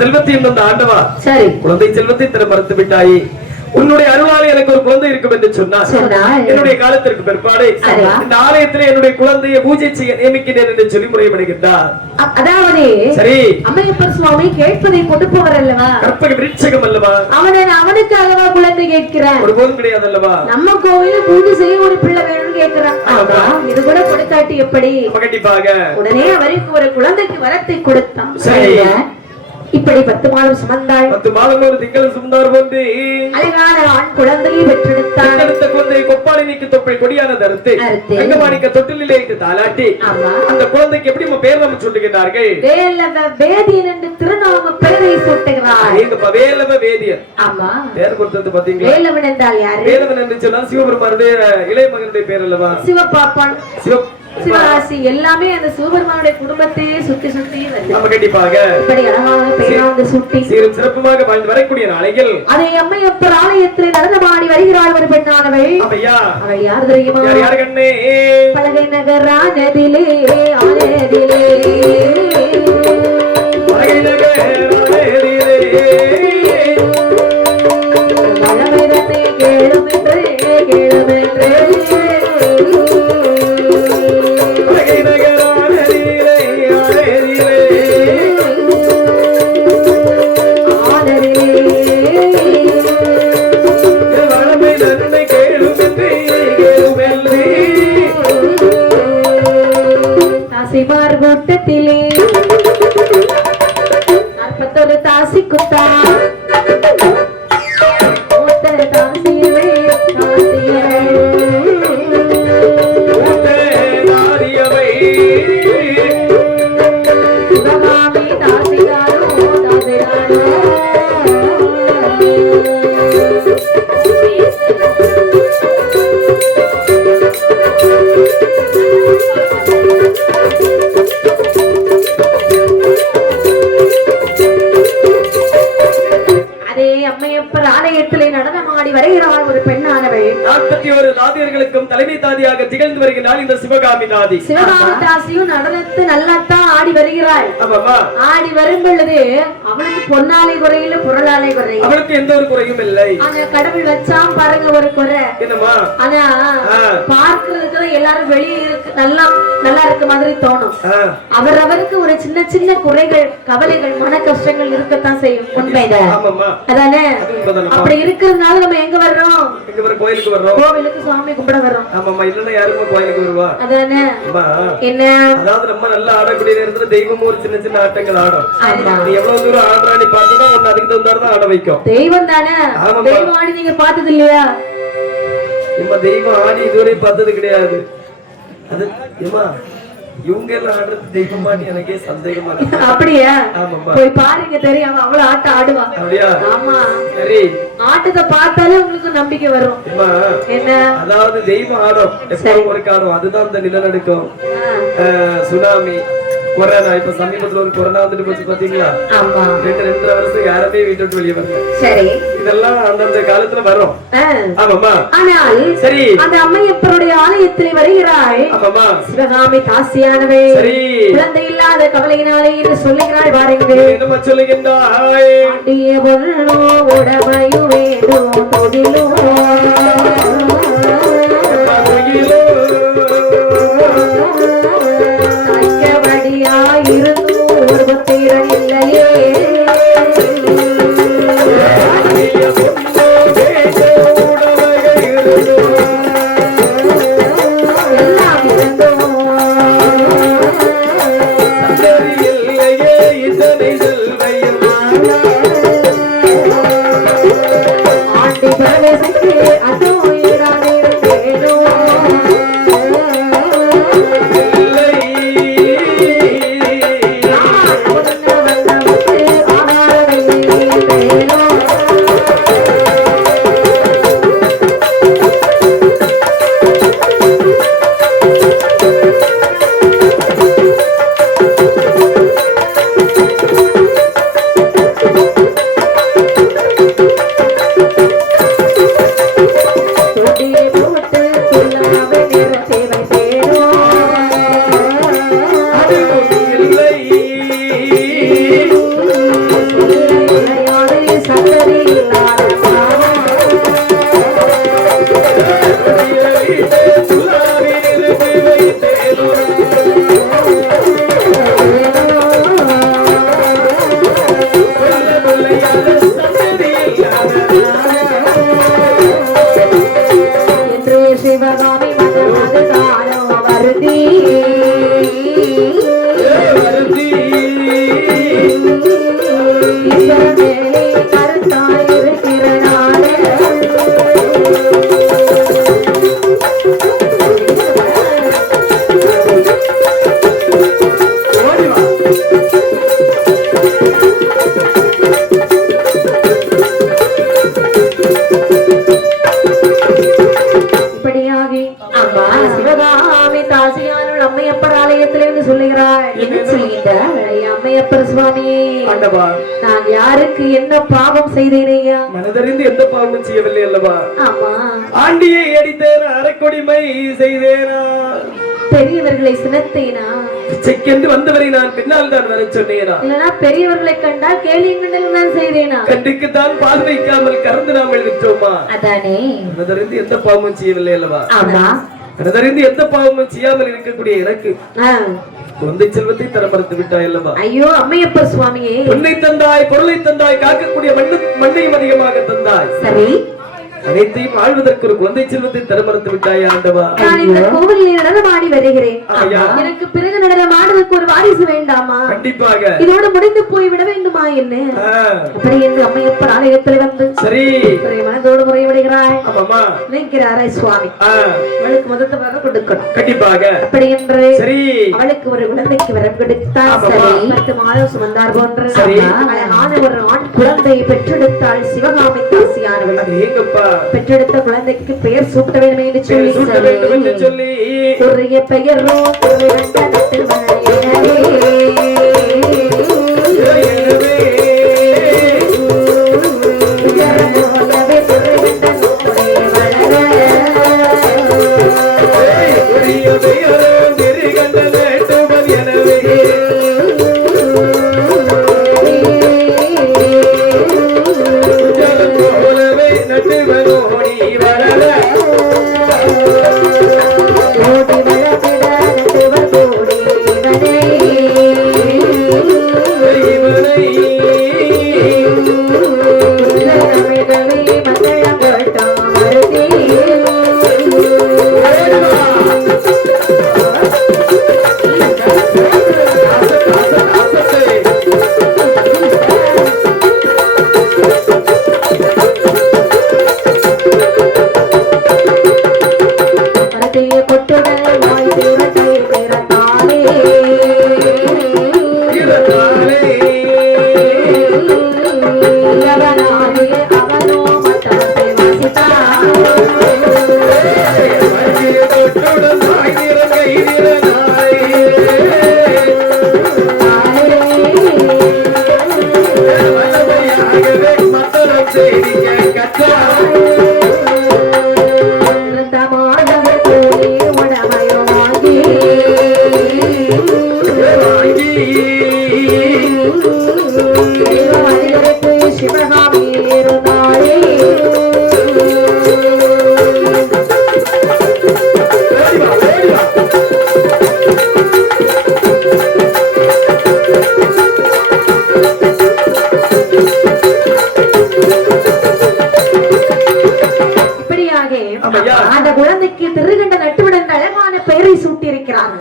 செல்வத்தையும் தந்த ஆண்டவா சரி குழந்தை செல்வத்தை தர மறுத்து விட்டாயே. உன்னுடைய அருளாலே எனக்கு ஒரு குழந்தை இருக்கும் என்று சொன்னார். என்னுடைய காலத்திற்கு பிற்பாடு இந்த ஆலயத்தில் என்னுடைய குழந்தையை பூஜை செய்ய நியமிக்கிறேன் என்று சொல்லி முறைப்படுகின்றார். அதாவது சரி அம்மையப்பர் சுவாமி கேட்பதை கொடுப்பவர் அல்லவா, கற்பக விருட்சகம் அல்லவா, அவனுக்காகவா குழந்தை கேட்கிறான்? ஒரு போதும் கிடையாது அல்லவா. நம்ம கோவில பூஜை செய்ய ஒரு பிள்ளை வேணும்னு கேட்கிறான். இது கூட கொடுக்காட்டி எப்படி? கண்டிப்பாக உடனே அவருக்கு ஒரு குழந்தைக்கு வரத்தை கொடுத்தான். இப்படி 10 மாதம் சுமந்தாள். 10 மாதம் ஒரு திங்கள் சுமந்தார் போன்று அழகான ஆண் குழந்தையை பெற்றெடுத்தாள். அடுத்த குழந்தை கொப்பாளி நீக்கு தொப்பை கொடியான தருத்து தங்கமாணிக்க தொட்டிலே தாலாட்டி அந்த குழந்தைக்கு எப்படி பேர் நாம சொல்லுகிறார்கள்? வேலவ வேதியன் என்று திருநாம பெயரை சூட்டுகிறார். எங்கப்பா வேலவ வேதியன்? ஆமா, பேர் கொடுத்தது பாத்தீங்களா? வேலவன் என்றால் யாரு? வேலவன் என்று சொன்னா சிவபெருமானுடைய இளைய மகனுடைய பேர் அல்லவா? சிவபாப்பன், சிவராசி எல்லாமே அந்த சிவபெருமானுடைய குடும்பத்தையே சுத்தி சுத்தி கண்டிப்பாக இப்படி அழகான பெயராக சுட்டி சீரும் சிறப்புமாக வாழ்ந்து வரக்கூடிய நாளைகள் அதை அம்மையப்பர் ஆலயத்தில் நடனமாடி வருகிறாள் ஒரு பெண்ணானவள். அவள் யார் தெரியுமா? யார் கண்ணே? பலகை நகரானதிலே ஆலயத்திலே கூட்டத்திலே 41 தாசி குத்தா தலைமை தாதியாக திகழ்ந்து வருகிறாள் இந்த சிவகாமி தாதி. சிவகாமி தாசியும் நடனத்தை நல்லாத்தான் ஆடி வருகிறாள். ஆடி வரும் பொழுது அவளுக்கு பொன்னாலை குறையில பொருளாலை குறை, அவளுக்கு எந்த ஒரு குறையும் இல்லை. ஆனா கடவுள் வச்சாம் பாருங்க ஒரு குறை என்னமா, ஆனா பார்க்கிறதுக்கு எல்லாரும் வெளியே இருக்கு நல்லா இருக்க மாதிரி தோணும். அவரவருக்கு ஒரு சின்ன சின்ன குறைகள் கவலைகள் மன கஷ்டங்கள் இருக்கத்தான் செய்யும். உண்மைதான் அதானே? அப்படி இருக்கிறதுனால நம்ம எங்க வர்றோம்? கோயிலுக்கு வர்றோம், கோவிலுக்கு சுவாமி கும்பிட வர்றோம். ஆமாமா, இல்லன்னா யாருமே கோயிலுக்கு வருவா? அதானே என்ன, அதாவது நம்ம நல்லா ஆடக்கூடிய நேரத்துல தெய்வமும் ஒரு சின்ன சின்ன ஆட்டங்கள் ஆடும். நீ எவ்வளவு தூரம் ஆடுறான்னு பார்த்துதான் ஒன்னு அதுக்கு தகுந்தாதான் ஆட வைக்கும். தெய்வம் தானே, தெய்வம் ஆடி நீங்க பார்த்தது இல்லையா? நம்ம தெய்வம் ஆடி இதுவரை பார்த்தது கிடையாது. அது ஏமா இவங்க எல்லாம் ஆடுறது தெய்வமானு எனக்கே சந்தேகமா இருக்கு. அப்படியா? போய் பாருங்க, தெரியும் அவ்வளவு ஆட்டம் ஆடுவா. அப்படியா? ஆமா. சரி, ஆட்டத்தை பார்த்தாலே உங்களுக்கு நம்பிக்கை வரும். என்ன, அதாவது தெய்வம் ஆடும் எப்பவும் ஒரு காலம், அதுதான் இந்த நிலநடுக்கம், சுனாமி, கொரோனா. இப்ப சமீபத்துல ஒரு கொரோனா வந்துட்டு போச்சு பாத்தீங்களா? 2.5 வருஷம் யாருமே வீட்டு விட்டு வெளியே வரல. சரி, இதெல்லாம் அந்தந்த காலத்துல வரும். ஆமாமா. ஆனால் சரி, அந்த அம்மையப்பருடைய ஆலயத்தில் வருகிறாள். ஆமாமா, சிவகாமி தாசியானவே. சரி, குழந்தை இல்லாத கவலையினாலே என்று சொல்லுகிறாள். பாருங்கள் என்ன சொல்லுகின்றாய்? ஆண்டிய பொருளோ உடமையோ வேண்டோ தொழிலோ அதோ யாருக்கு என்ன பாவம் செய்தேனையா? மனதறிந்து எந்த பாவமும் செய்யவில்லை அல்லவா? ஆமா. ஆண்டியை அடித்தேன், அரைக்கொடிமை செய்தேனா, பெரியவர்களை சினத்தேனா, செக்கென்று வந்தவரை நான் பின்னால் தான் வர சொன்னேனா, இல்லனா பெரியவர்களை கண்டால் கேலியும் தான் செய்தேனா, கண்டுக்குத்தான் பால் வைக்காமல் கறந்து நாமல் விட்டோமா? அதானே. மனதறிந்து எந்த பாவமும் செய்யவில்லை அல்லவா? ஆமா. மனதறிந்து எந்த பாவமும் செய்யாமல் இருக்கக்கூடிய எனக்கு குழந்தை செல்வத்தை தர மறுத்து விட்டாய் அல்லவா? ஐயோ அம்மையப்பர் சுவாமியே, பொன்னை தந்தாய், பொருளை தந்தாய், காக்கக்கூடிய மண்ணையும் அதிகமாக தந்தாய். சரி, அனைத்தையும் ஆழ்வதற்கு ஒரு குழந்தை செல்வத்தை தர மறுத்து விட்டாய் ஆண்டவா. நான் இந்த கோவிலில் நடனமாடி வருகிறேன். எனக்கு பிறகு நடனமாடுவதற்கு ஒரு வாரிசு வேண்டாமா? கண்டிப்பாக. இதோடு முடிந்து போய் விட வேண்டுமா என்ன? அப்படி என்று அம்மையப்பர் ஆலயத்தில் வந்து சரி மனதோடு முறைவிடுகிறாய். ஆமாமா நினைக்கிறாரே சுவாமி, அவளுக்கு முதல்ல கொடுக்கணும். கண்டிப்பாக. அப்படி என்று சரி அவளுக்கு ஒரு குழந்தைக்கு வரம் கொடுத்தார். சரி, 10 மாதம் சுமந்தார் போன்ற அழகான ஒரு ஆண் குழந்தையை பெற்றெடுத்தாள் சிவகாமி தாசியானவள். ஏங்கப்பா, பெற்றெடுத்த குழந்தைக்கு பெயர் சூட்ட வேண்டும் என்று சொல்லி உரிய பெயரோ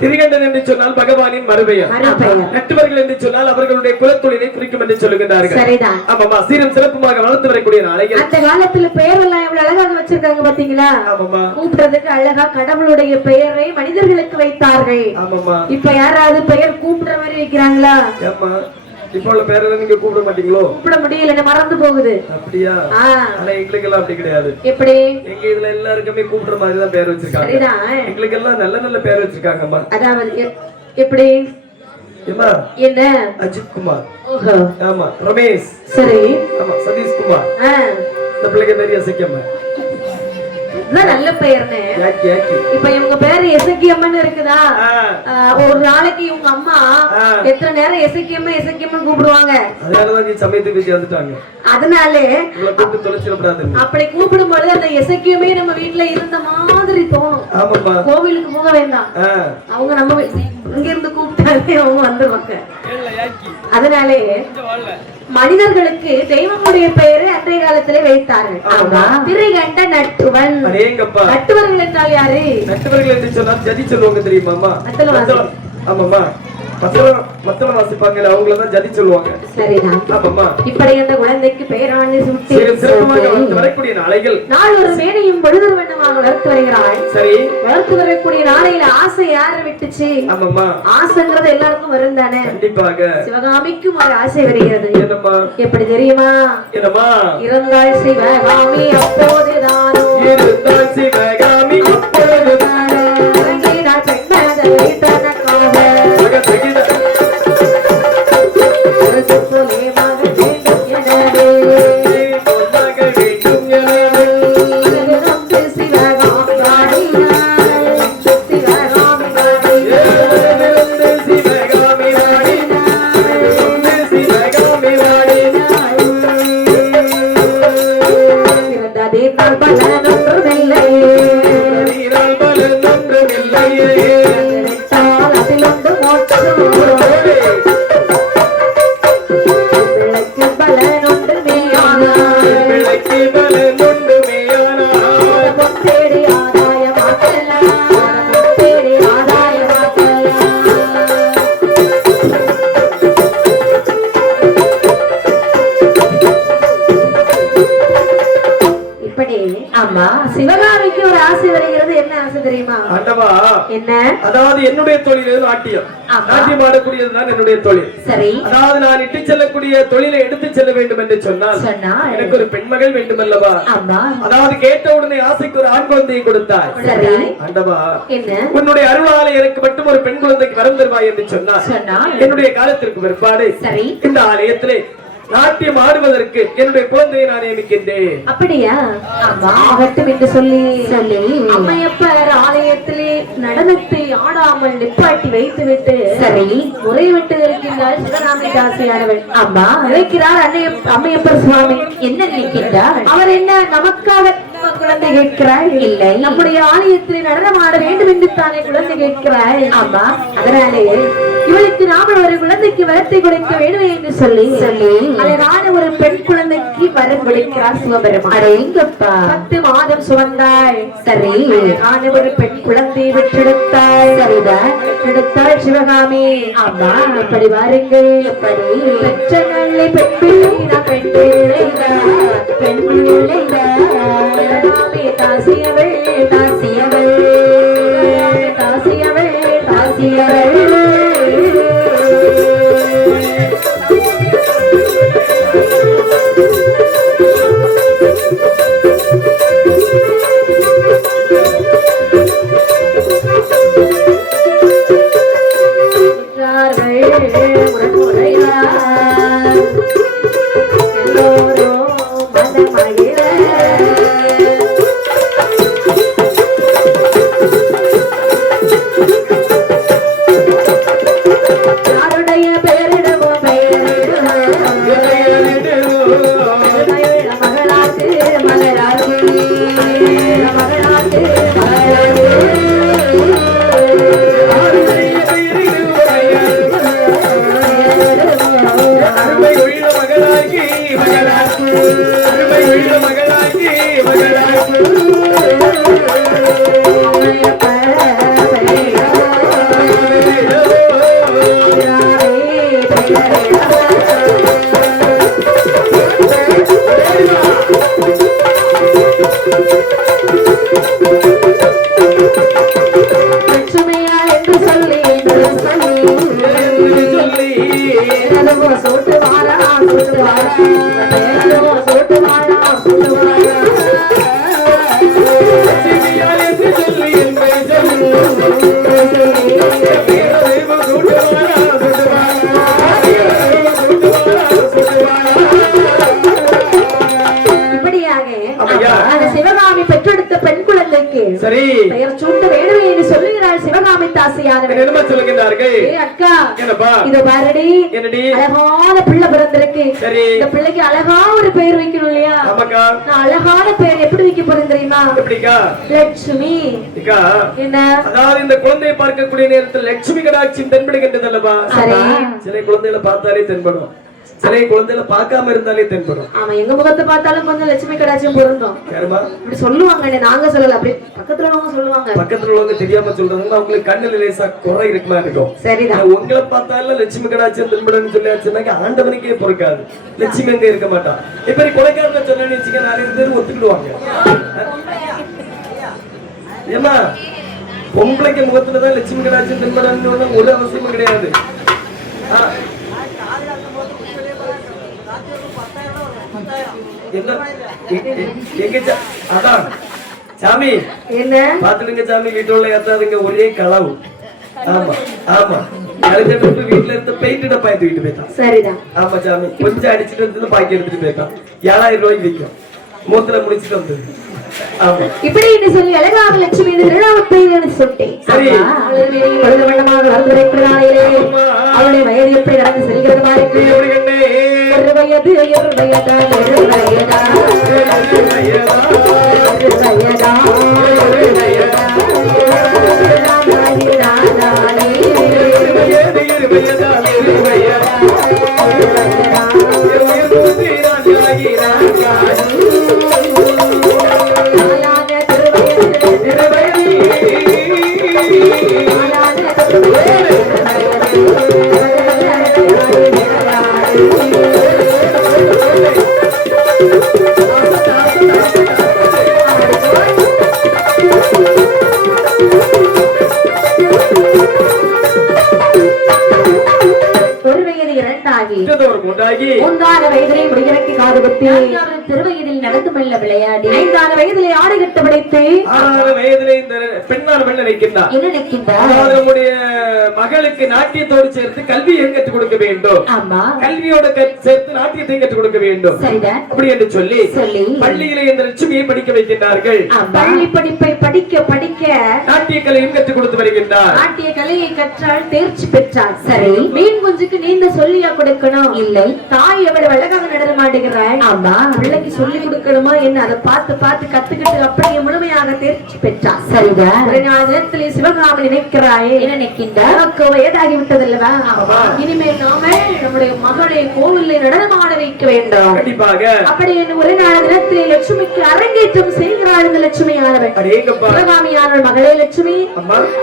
திரிகண்டன் என்று சொன்னால் பகவானின் மறுபெயர். நட்டுவர்கள் என்று சொன்னால் அவர்களுடைய குலத்தொழிலை குறிக்கும் என்று சொல்லுகிறார்கள். சரிதான். ஆமாமா, சீரும் சிறப்புமாக வளர்த்து வரக்கூடிய நாளைகள். அந்த காலத்துல பெயர் எல்லாம் எவ்வளவு அழகாக வச்சிருக்காங்க பாத்தீங்களா? ஆமாமா, கூப்பிடுறதுக்கு அழகா கடவுளுடைய பெயரை மனிதர்களுக்கு வைத்தார்கள். ஆமாமா, இப்ப யாராவது பெயர் கூப்பிடுற மாதிரி வைக்கிறாங்களா? ஆமா, இப்போ உள்ள பேரை நீங்க கூப்பிட மாட்டீங்களோ? கூப்பிட முடியல, மறந்து போகுது. அப்படியா? ஆனா எங்களுக்கு எல்லாம் அப்படி கிடையாது. எப்படி? எங்க இதுல எல்லாருக்குமே கூப்பிடுற மாதிரி தான் பேர் வச்சிருக்காங்க. சரிதான். எங்களுக்கு எல்லாம் நல்ல நல்ல பேர் வச்சிருக்காங்கம்மா. அதாவது எப்படி? ஏமா என்ன? அஜித் குமார். ஓஹோ. ஆமா, ரமேஷ். சரி. ஆமா, சதீஷ் குமார். இந்த பிள்ளைங்க பேர் எசக்கியம்மா. நல்ல பெயர்னே. இப்ப இவங்க பேரு எசக்கியம்மன் இருக்குதா? ஒரு நாளைக்கு இவங்க அம்மா எத்தனை நேரம் எசக்கியம்மன் எசக்கியம்மன் கூப்பிடுவாங்க. அதனாலதான் சமயத்துக்கு வீட்டு வந்துட்டாங்க. அதனாலே அப்படி கூப்பிடும் பொழுது அந்த எசக்கியமே நம்ம வீட்டுல இருந்த மாதிரி தோணும். கோவிலுக்கு போக வேண்டாம், அவங்க நம்ம இங்க இருந்து கூப்பிட்டாலே அவங்க வந்துருவாங்க. அதனாலே மனிதர்களுக்கு தெய்வமுடைய பெயரை அன்றைய காலத்திலே வைத்தார்கள். திரிகண்ட நட்டுவன். நட்டுவர்கள் என்றால் யாரு? நட்டுவர்கள் என்று சொன்னால் ஜதி சொல்லுவாங்க தெரியுமாமா? ஆமாமா, மத்தளம் வாசிப்பாங்க, அவங்களதான் ஜதி சொல்லுவாங்க. சரிதான். ஆமாமா, இப்படி அந்த குழந்தைக்கு பெயரானது சுட்டி வரக்கூடிய நாளைகள் நாள் ஒரு மேனையும் பொழுதொரு வண்ணமாக வளர்த்து வருகிறாள். சரி, வளர்த்து வரக்கூடிய நாளையில ஆசை யாரை விட்டுச்சு? ஆமாமா, ஆசைங்கிறது எல்லாருக்கும் வரும் தானே? கண்டிப்பாக. சிவகாமிக்கும் ஒரு ஆசை வருகிறது. என்னம்மா? எப்படி தெரியுமா? என்னம்மா? இருந்தாள் சிவகாமி அப்போதுதான், இருந்தாள் சிவகாமி அப்போதுதான், தனக்காக ஆமா, சிவகாமிக்கு ஒரு ஆசை வருகிறது. என்ன ஆசை தெரியுமா? ஆண்டவா, என்ன? அதாவது என்னுடைய தொழில் நாட்டியம். நாட்டியம் ஆடக்கூடியதுதான் என்னுடைய தொழில். சரி. அதாவது நான் இட்டு செல்லக்கூடிய தொழிலை எடுத்து செல்ல வேண்டும் என்று சொன்னால் எனக்கு ஒரு பெண்மகள் வேண்டும் அல்லவா? அதாவது கேட்ட உடனே ஆசைக்கு ஒரு ஆண் குழந்தையை கொடுத்தாய். சரி. ஆண்டவா, உன்னுடைய அருளாலே எனக்கு மட்டும் ஒரு பெண் குழந்தைக்கு வரம் தருவாய் என்று சொன்னால் என்னுடைய காலத்திற்கு பிற்பாடு இந்த ஆலயத்திலே நாட்டியம் ஆடுவதற்கு என்னுடைய குழந்தையை நான் நியமிக்கின்றேன். அப்படியா? ஆகட்டும் என்று சொல்லி அம்மையப்பர் ஆலயத்திலே நடனத்தை ஆடாமல் நிப்பாட்டி வைத்துவிட்டு சரி முறைவிட்டு இருக்கின்றார் சிவகாமி தாசியானவள். அம்மா நினைக்கிறார் அம்மையப்பர் சுவாமி என்ன நினைக்கின்றார்? அவர் என்ன நமக்காக குழந்தை கேட்கிறாள்? இல்லை, நம்முடைய ஆலயத்தில் நடனம் ஆட வேண்டும் என்று தானே குழந்தை கேட்கிறாள். ஆமா, அதனாலே இவளுக்கு நாமல் ஒரு குழந்தைக்கு வரத்தை கொடுக்க வேண்டும் என்று சொல்லி அழகான ஒரு பெண் குழந்தைக்கு வரம் கொடுக்கிறார் சிவபெருமான். 10 மாதம் சுமந்தாள். சரி, அழகான ஒரு பெண் குழந்தையை பெற்றெடுத்தாள். சரிதான், பெற்றெடுத்தாள் சிவகாமி. ஆமா, எப்படி வாருங்கள், எப்படி பெற்ற நல்ல பெண் பிள்ளை பெண் பிள்ளை தாசியவள் தாசியவள் தாசியவள் தாசியவள் சிவகாமி பெற்றெடுத்த பெண் குழந்தைக்கு சரி பெயர் சூட்ட வேண்டும் என்று சொல்லுகிறாள் சிவகாமி தாசியானவள். என்ன சொல்லுகிறார்கள்? அக்கா, இதோ பாருடி, அழகான பிள்ளை பிறந்திருக்கு. இந்த பிள்ளைக்கு அழகா ஒரு பெயர் வைக்கணும் இல்லையா? நான் அழகான பெயர் எப்படி வைக்க போறேன் தெரியுமா? லட்சுமி. என்ன? அதாவது இந்த குழந்தையை பார்க்கக்கூடிய நேரத்தில் லட்சுமி கடாட்சி தென்படுகின்றது அல்லவா? சில குழந்தைகளை பார்த்தாலே தென்படும், சில குழந்தைகளை பார்க்காம இருந்தாலே தென்படும். ஆமா, எங்க முகத்தை பார்த்தாலும் கொஞ்சம் லட்சுமி கடாட்சியம் பொருந்தும். இப்படி சொல்லுவாங்க, நாங்க சொல்லல, அப்படி பக்கத்துல உள்ளவங்க சொல்லுவாங்க. பக்கத்துல உள்ளவங்க தெரியாம சொல்றாங்க, அவங்களுக்கு கண்ணுல லேசா குறை இருக்குமா இருக்கும். சரிதான், உங்களை பார்த்தாலும் லட்சுமி கடாட்சியம் தென்படும் சொல்லியாச்சுன்னா ஆண்டவனுக்கே பொறுக்காது, லட்சுமி அங்க இருக்க மாட்டான். இப்ப கொலைக்காரன சொன்னு வச்சுக்க, 4 பேர் ஒத்துக்கிடுவாங்க. ஏமா பொம்பளைக்கு முகத்துலதான் லட்சுமி கடாட்சியம் தென்படும் ஒரு அவசியமும் கிடையாது. அதான் சாமி என்ன பாத்துடுங்க சாமி, வீட்டுல ஏத்தாதுங்க ஒரே களவு. ஆமா ஆமா, வீட்டுல இருந்து பெயிண்ட் டப்பா தூக்கிட்டு போயிட்டான். சரிதான், ஆமா சாமி, கொஞ்சம் அடிச்சுட்டு வந்து பாக்கி எடுத்துட்டு போயிட்டான். 7000 ரூபாய்க்கு விற்கும், மூத்துல முடிச்சுட்டு வந்தது. இப்படி என்று சொல்லி அழகாக லட்சுமி சொல்லிட்டேன். அவளுடைய வயது எப்படி நடந்து செல்கிறது பாருங்க. படித்து திருவயதில் நடந்து மெல்ல விளையாடி 5 வயதிலே ஆடை கட்ட படைத்து 6 வயதிலே இந்த பெண்ணான பெண் நினைக்கின்றார். என்ன நினைக்கின்றார்? அதாவது நம்முடைய மகளுக்கு நாட்டியத்தோடு சேர்த்து கல்வியை கற்றுக் கொடுக்க வேண்டும். ஆமா, கல்வியோட சேர்த்து நாட்டியத்தை கற்றுக் கொடுக்க வேண்டும். சரிதான். அப்படி என்று சொல்லி பள்ளியிலே இந்த லட்சுமியை படிக்க வைக்கின்றார்கள். பள்ளி படிப்பை படிக்க படிக்க நாட்டிய கலையும் கற்றுக் கொடுத்து வருகின்றார். நாட்டிய கலையை கற்றால் தேர்ச்சி பெற்றார். சரி, மீன் குஞ்சுக்கு நீந்த சொல்லியா கொடுக்கணும்? இல்லை. தாய் எவ்வளவு அழகாக நடனமாடுகிறாள். ஆமா, பிள்ளைக்கு சொல்லி கொடுக்கணுமா என்ன? அதை பார்த்து பார்த்து கத்துக்கிட்டு அப்படியே முழுமையாக தேர்ச்சி பெற்றார். சரிதான். ஒரு நாள் நேரத்திலே சிவகாமி நினைக்கிறாயே, என்ன நினைக்கின்றார்? நமக்கு வயதாகி விட்டதல்லவா, இனிமேல் நாம நம்முடைய மகளை கோவிலில் நடனமாட வைக்க வேண்டும். கண்டிப்பாக. அப்படி என்று ஒரு நாள் தினத்திலே லட்சுமிக்கு அரங்கேற்றம் செய்கிறாள். இந்த லட்சுமியானவள் சிவகாமியானவள், மகளே லட்சுமி,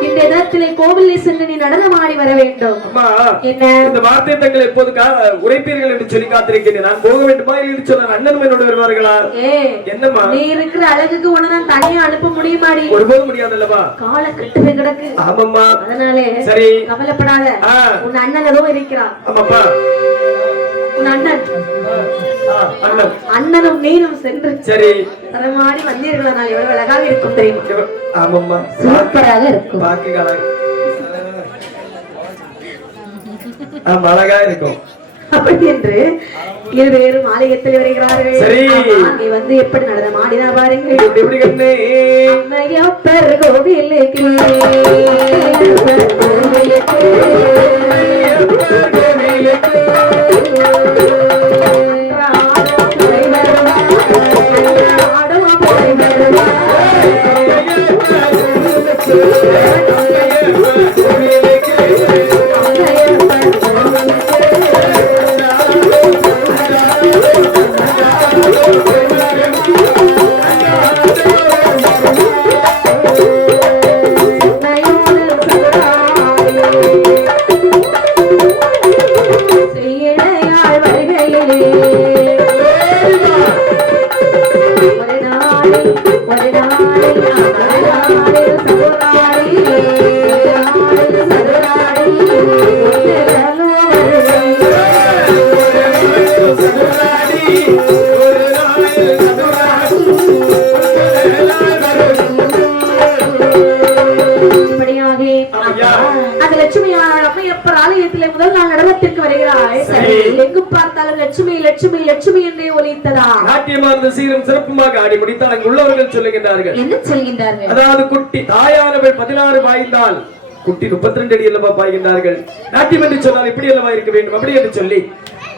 இந்த தினத்திலே கோவிலில் சென்று நீ நடனமாடி வர வேண்டும். என்ன இந்த வார்த்தை தங்களை எப்போது உரைப்பீர்கள் என்று சொல்லி காத்திருக்கிறேன். நான் போக வேண்டுமா என்று சொன்ன அண்ணன் என்னோட வருவார்களா? என்னம்மா, நீ இருக்கிற அழகுக்கு உன்னை நான் தனியா அனுப்ப முடியுமாடி? ஒருபோது முடியாதல்லவா, கால கட்டு போய் கிடக்கு. ஆமாம்மா, அதனாலே சரி கவலைப்படாத, உன் அண்ணன் ஏதோ இருக்கிறான். ஆமாப்பா, உன் அண்ணன் அண்ணனும் நீனும் சென்று சரி தரமாடி வந்தீர்களா? நான் எவ்வளவு அழகாக இருக்கும் தெரியுமா? ஆமாம்மா, சூப்பராக இருக்கும். பாக்கிகளா அழகா இருக்கும். அப்படி என்று இருவேறும் ஆலயத்தில் வருகிறார்கள். அங்கே வந்து எப்படி நடனம் ஆடினா பாருங்கள். அம்மையப்பர் கோவிலுக்கு ஆடி முடித்தால் அங்கு உள்ளவர்கள் சொல்லுகின்றார்கள். என்ன சொல்கின்றார்கள்? அதாவது குட்டி தாயானவள் 16 பாய்ந்தால் குட்டி 32 அடி அல்லவா பாய்கின்றார்கள். நாட்டியம் என்று சொன்னால் இப்படி அல்லவா இருக்க வேண்டும். அப்படி என்று சொல்லி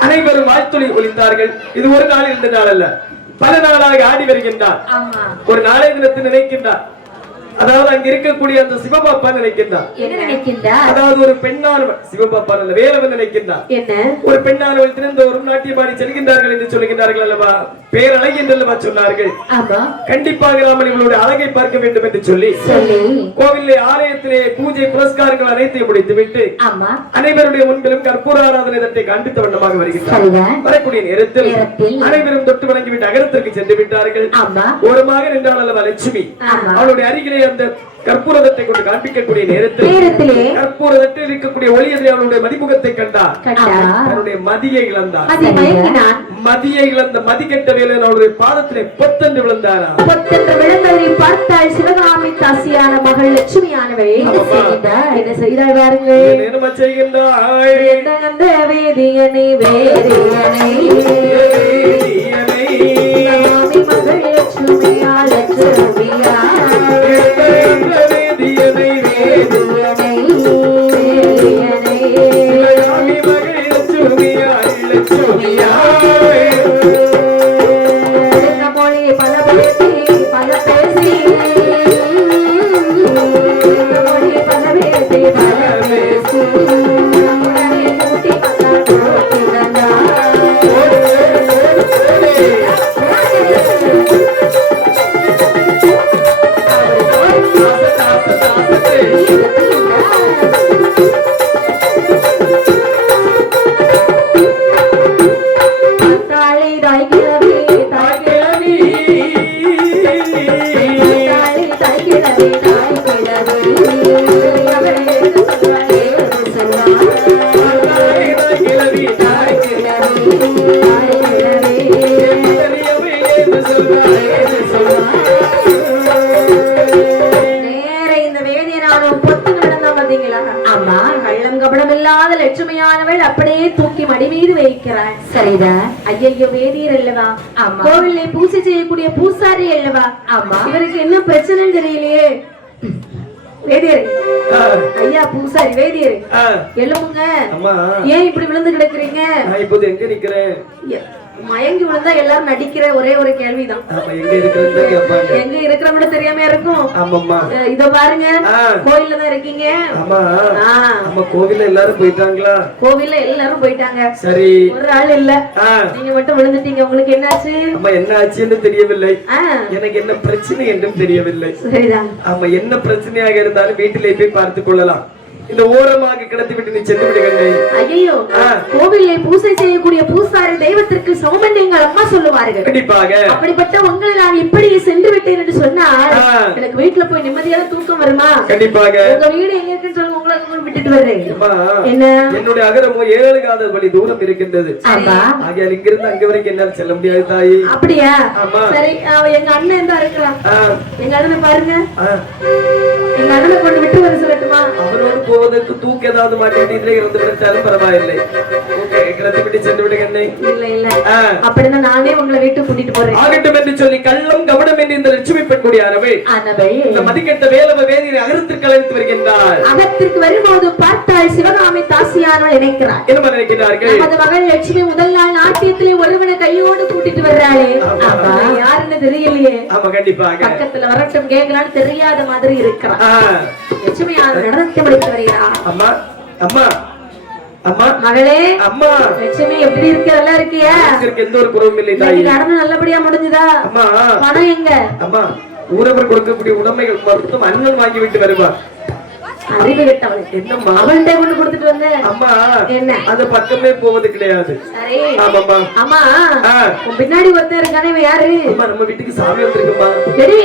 அனைவரும் வாழ்த்தொலி ஒலித்தார்கள். இது ஒரு நாள் 2 நாள் அல்ல, பல நாளாக ஆடி வருகின்றார். ஒரு நாளை தினத்தை நினைக்கின்றார். அதாவது அங்க இருக்கக்கூடிய அந்த சிவபாப்பா நினைக்கின்றார். என்ன நினைக்கின்றார்? அதாவது ஒரு பெண்ணானவள், சிவபாப்பா அல்ல வேலவன் நினைக்கின்றார். என்ன ஒரு பெண்ணானவள் தினந்தோறும் நாட்டியமாடி செல்கின்றார்கள் என்று சொல்கின்றார்கள் அல்லவா? பேரழகி என்று அல்லவா சொன்னார்கள். கண்டிப்பாக நாம் இவளுடைய அழகை பார்க்க வேண்டும் என்று சொல்லி கோவிலே ஆலயத்திலே பூஜை புரஸ்காரங்கள் அனைத்தையும் முடித்துவிட்டு அனைவருடைய முன்பிலும் கற்பூர ஆராதனை தட்டை காண்பித்த வண்ணமாக வருகின்றார். வரக்கூடிய நேரத்தில் அனைவரும் தொட்டு வணங்கிவிட்டு அகரத்திற்கு சென்று விட்டார்கள். ஓரமாக நின்றாள் அல்லவா லட்சுமி. அவளுடைய அருகிலே அந்த கற்பூரத்தை கொண்டு காண்பிக்கக்கூடிய நேரத்தில் கற்பூரத்தில் இருக்கக்கூடிய ஒளியதை அவளுடைய மதிமுகத்தை கண்டார். அவனுடைய மதியை இழந்தார். மதியை இழந்த மதிக்கெட்ட வேலையில் அவருடைய பாதத்திலே பொத்தென்று விழுந்தாரா. பொத்தென்று விழுந்தவரை பார்த்தால் சிவகாமி தாசியான மகள் லட்சுமியானவை என்ன செய்தாய் பாருங்கள். என்ன செய்கின்றாய்? அந்த வேதியனை வேதியனை மகள் லட்சுமியா லட்சுமியா நினைக்கிறாள். சரிதான். ஐயோ வேதியர் அல்லவா? ஆமா. கோவிலே பூஜை செய்யக்கூடிய பூசாரி அல்லவா? ஆமா. இவருக்கு என்ன பிரச்சனைன்னு தெரியலையே. வேதியர் ஐயா, பூசாரி வேதியர் எழுமுங்க. ஏன் இப்படி விழுந்து கிடக்குறீங்க? இப்போது எங்க நிக்கிறேன்? மயங்கி விழுந்தா எல்லாரும் நடிக்கிற ஒரே ஒரு கேள்விதான். எங்க இருக்கிறவங்க தெரியாம இருக்கும். இத பாருங்க, கோயில்ல தான் இருக்கீங்க. கோவில்ல எல்லாரும் போயிட்டாங்களா? கோவில்ல எல்லாரும் போயிட்டாங்க. சரி, ஒரு ஆள் இல்ல, நீங்க மட்டும் விழுந்துட்டீங்க. உங்களுக்கு என்னாச்சு? என்ன ஆச்சுன்னு தெரியவில்லை. எனக்கு என்ன பிரச்சனை என்றும் தெரியவில்லை. சரிதான். ஆமா, என்ன பிரச்சனையாக இருந்தாலும் வீட்டிலே போய் பார்த்துக் கொள்ளலாம். இந்த ஓரமாக கிடத்தி விட்டு நீ சென்று விடுகிறேன். ஐயோ, கோவிலை பூஜை செய்யக்கூடிய பூசாரி தெய்வத்திற்கு சமம் எங்கள் அம்மா சொல்லுவார்கள். கண்டிப்பாக. அப்படிப்பட்ட உங்களை நான் இப்படி சென்று விட்டேன் என்று சொன்னால் எனக்கு வீட்டுல போய் நிம்மதியான தூக்கம் வருமா? கண்டிப்பாக. உங்க வீடு எங்க இருக்குன்னு சொல்லுங்க, உங்களை விட்டுட்டு வர்றேன். என்ன? என்னுடைய அகரமோ 7 காத வழி தூரம் இருக்கின்றது. ஆகையால் இங்கிருந்து அங்க வரைக்கும் என்னால் செல்ல முடியாது தாயி. அப்படியா? சரி, எங்க அண்ணன் தான் இருக்கிறான். எங்க அண்ணனை பாருங்க. எங்க அண்ணனை கொண்டு விட்டு வர சொல்லட்டுமா? அவரோடு போவதற்கு தூக்க ஏதாவது மாட்டிட்டு இதுல இருந்து விட்டாலும் பரவாயில்லை. கிடத்தி விட்டு சென்று விடுங்க. இல்ல இல்ல, அப்படின்னா நானே உங்களை வீட்டுக்கு கூட்டிட்டு போறேன். ஆகட்டும் என்று சொல்லி கள்ளம் கவனம் என்று இந்த லட்சுமி பெண்குடி அரவை இந்த மதிக்கட்ட வேலவ வேதியை அகரத்திற்கு அழைத்து வருகின்றார். அகத்திற்கு வரும்போது பார்த்தால் சிவகாமி தாசியானால் நினைக்கிறார். என்ன நினைக்கிறார்கள்? நமது மகள் லட்சுமி முதல் நாள் நாட்டியத்திலே ஒருவனை கையோடு கூட்டிட்டு வர்றாளே, யாருன்னு தெரியலையே. ஆமா, கண்டிப்பாக. பக்கத்துல வரட்டும் கேட்கலான்னு தெரியாத மாதிரி இருக்கிறார். லட்சுமி நடனத்தை படித்து வருகிறார். அம்மா அம்மா அம்மா, மகளே. அம்மா, லட்சுமி எப்படி இருக்க? நல்லா இருக்கியா? எந்த ஒரு குறவும் இல்லை தாயி. நடனம் நல்லபடியா முடிஞ்சுதா? அம்மா, பணம் எங்க? அம்மா, ஊரவர் கொடுக்கக்கூடிய உடைமைகள் மொத்தம் அண்ணன் வாங்கி விட்டு வருவார். அறிவு கெட்டவன். என்னம்மா அவன்கிட்ட கொண்டு கொடுத்துட்டு வந்தேன். அம்மா, என்ன அது பக்கமே போவது கிடையாது. சரி. ஆமாம்மா. அம்மா, பின்னாடி ஒருத்தர் இருக்கானே, யாரு? அம்மா, நம்ம வீட்டுக்கு சாமி வந்திருக்குமா? சரி,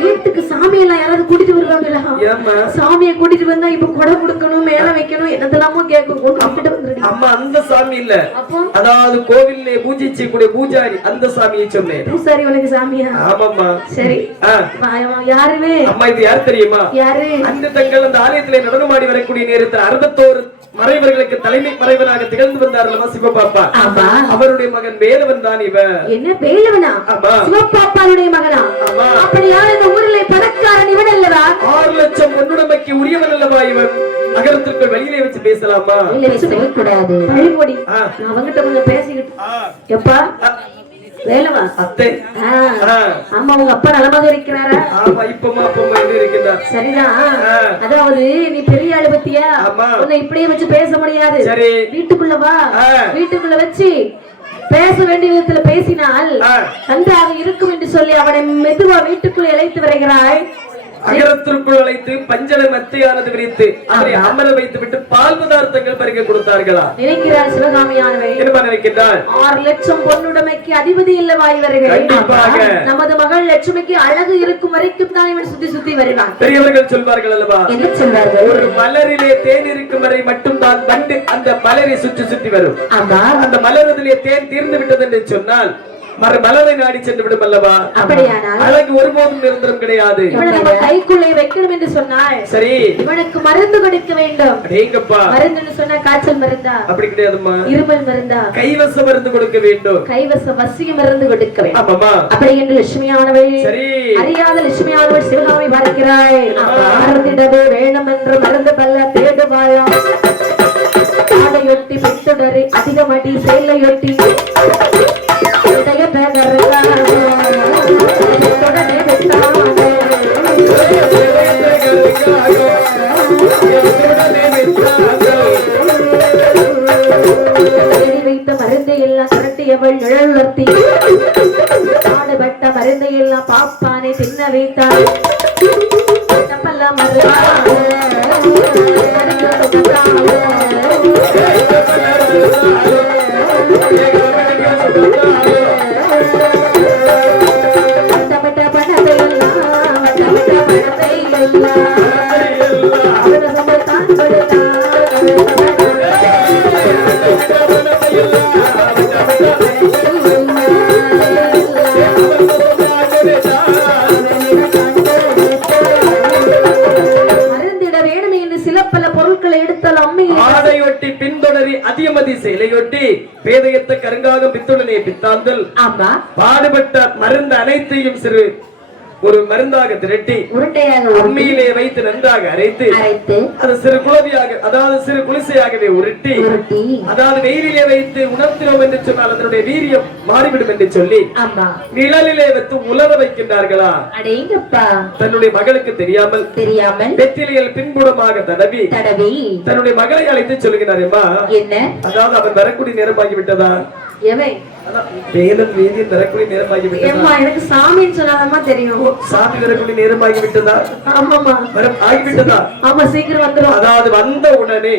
வீட்டுக்கு சாமி எல்லாம் யாராவது கூட்டிட்டு வருவாங்களா? ஏம்மா? சாமியை கூட்டிட்டு வந்தா இப்ப கொடை கொடுக்கணும், மேல வைக்கணும், என்னதெல்லாமோ கேட்கும். அம்மா, அந்த சாமி இல்ல. அதாவது கோவில்ல பூஜை செய்யக்கூடிய பூஜாரி, அந்த சாமியை சொன்னேன். பூசாரி உனக்கு சாமியா? ஆமாம்மா. சரி, யாருமே? அம்மா, இது யார் தெரியுமா? யாரு? அந்த தங்கள் அந்த ஆலயத்திலே நடனமாடி வரக்கூடிய நேரத்தில் 61 மறைவர்களுக்கு தலைமை மறைவனாக திகழ்ந்து வந்தார் சிவபாப்பா. அவருடைய மகன் வேலவன் தான் இவன். என்ன வேலவனா? சிவபாப்பாவுடைய மகனா? அப்படியா? இந்த ஊரிலே பணக்காரன் இவன் அல்லவா? 6 லட்சம் பொன்னுடைமைக்கு உரியவன் அல்லவா இவன்? அகரத்திற்குள் வெளியிலே வச்சு பேசலாமா? பேசக்கூடாது. அவங்கிட்ட கொஞ்சம் பேசிக்கிட்டு. எப்பா வேலவா? அத்தை. ஆமா, உங்க அப்பா நலமாக இருக்கிறாரா? ஆமா, இப்பமா அப்பமா இருக்கிறார். சரிதான். அதாவது நீ பெரிய ஆளு பத்தியா, உன்னை இப்படியே வச்சு பேச முடியாது. வீட்டுக்குள்ள வா, வீட்டுக்குள்ள வச்சு பேச வேண்டிய விதத்துல பேசினால் நன்றாக இருக்கும் என்று சொல்லி அவனை மெதுவா வீட்டுக்குள்ள அழைத்து வருகிறாய். அகரத்திற்குள் அழைத்து பஞ்சளை மத்தையானது விரித்து அவரை அமர வைத்து விட்டு பால் பதார்த்தங்கள் பறிக்க கொடுத்தார்களா? நினைக்கிறார் சிவகாமியானவை. என்ன நினைக்கிறார்? 6 லட்சம் பொன்னுடைமைக்கு அதிபதி இல்லவா இவர்கள்? நமது மகள் லட்சுமிக்கு அழகு இருக்கும் வரைக்கும் தான் இவன் சுத்தி சுத்தி வருவான். பெரியவர்கள் சொல்வார்கள் அல்லவா? என்ன சொல்வார்கள்? ஒரு மலரிலே தேன் இருக்கும் வரை மட்டும் தான் பண்டு அந்த மலரை சுற்றி சுற்றி வரும். அந்த மலரதிலே தேன் தீர்ந்து விட்டது என்று சொன்னால் மலரை நாடி சென்று விடும் அல்லவா? அழகு ஒருபோதும் நிரந்தரம் கிடையாது. கைக்குள்ளே வைக்கணும் என்று சொன்னால் சரி, இவனுக்கு மருந்து கொடுக்க வேண்டும். மருந்து சொன்னா காய்ச்சல் மருந்தா? அப்படி கிடையாதுமா. இருமல் மருந்தா? கைவச மருந்து கொடுக்க வேண்டும். கைவச வசிய மருந்து கொடுக்க வேண்டும். அப்படி என்று லட்சுமியானவள் அறியாத லட்சுமியானவள் சிவகாமி பார்க்கிறாய். மருந்திடவே வேணும் என்று மருந்து பல்ல தேடுவாளா? ஆடையொட்டி பெற்றுடரை அதிகமடி சேலையொட்டி வைத்த மருந்தை எல்லாம் திரட்டியவள் நிழலுலர்த்தி பாடுபட்ட மருந்தை எல்லாம் பாப்பானை தின்ன வைத்தாள். ஆடையொட்டி பின்தொடரி அதிகமதி சேலையொட்டி பேதை சித்தாந்தல் ஆமா பாடுபட்ட மருந்து அனைத்தையும் சிறு ஒரு மருந்தாக திரட்டி உருண்டையாக அம்மியிலே வைத்து நன்றாக அரைத்து அது சிறு குளவியாக அதாவது சிறு குளிசையாகவே உருட்டி அதாவது வெயிலிலே வைத்து உணர்த்தினோம் என்று சொன்னால் அதனுடைய வீரியம் மாறிவிடும் என்று சொல்லி நிழலிலே வைத்து உலர வைக்கின்றார்களா தன்னுடைய மகளுக்கு தெரியாமல் வெற்றிலையில் பின்புறமாக தடவி தன்னுடைய மகளை அழைத்து சொல்லுகிறார் என்ன அதாவது அவன் வரக்கூடிய நேரமாகி விட்டதா வேலும் வீதியில் வரக்கூடிய நேரமாகி விட்டதா எனக்கு சாமின்னு சொன்னாதமா தெரியும் சாமி வரக்கூடிய நேரமாகி விட்டதா ஆமாமா ஆகிவிட்டதா ஆமா சீக்கிரம் வந்துடும் அதாவது வந்த உடனே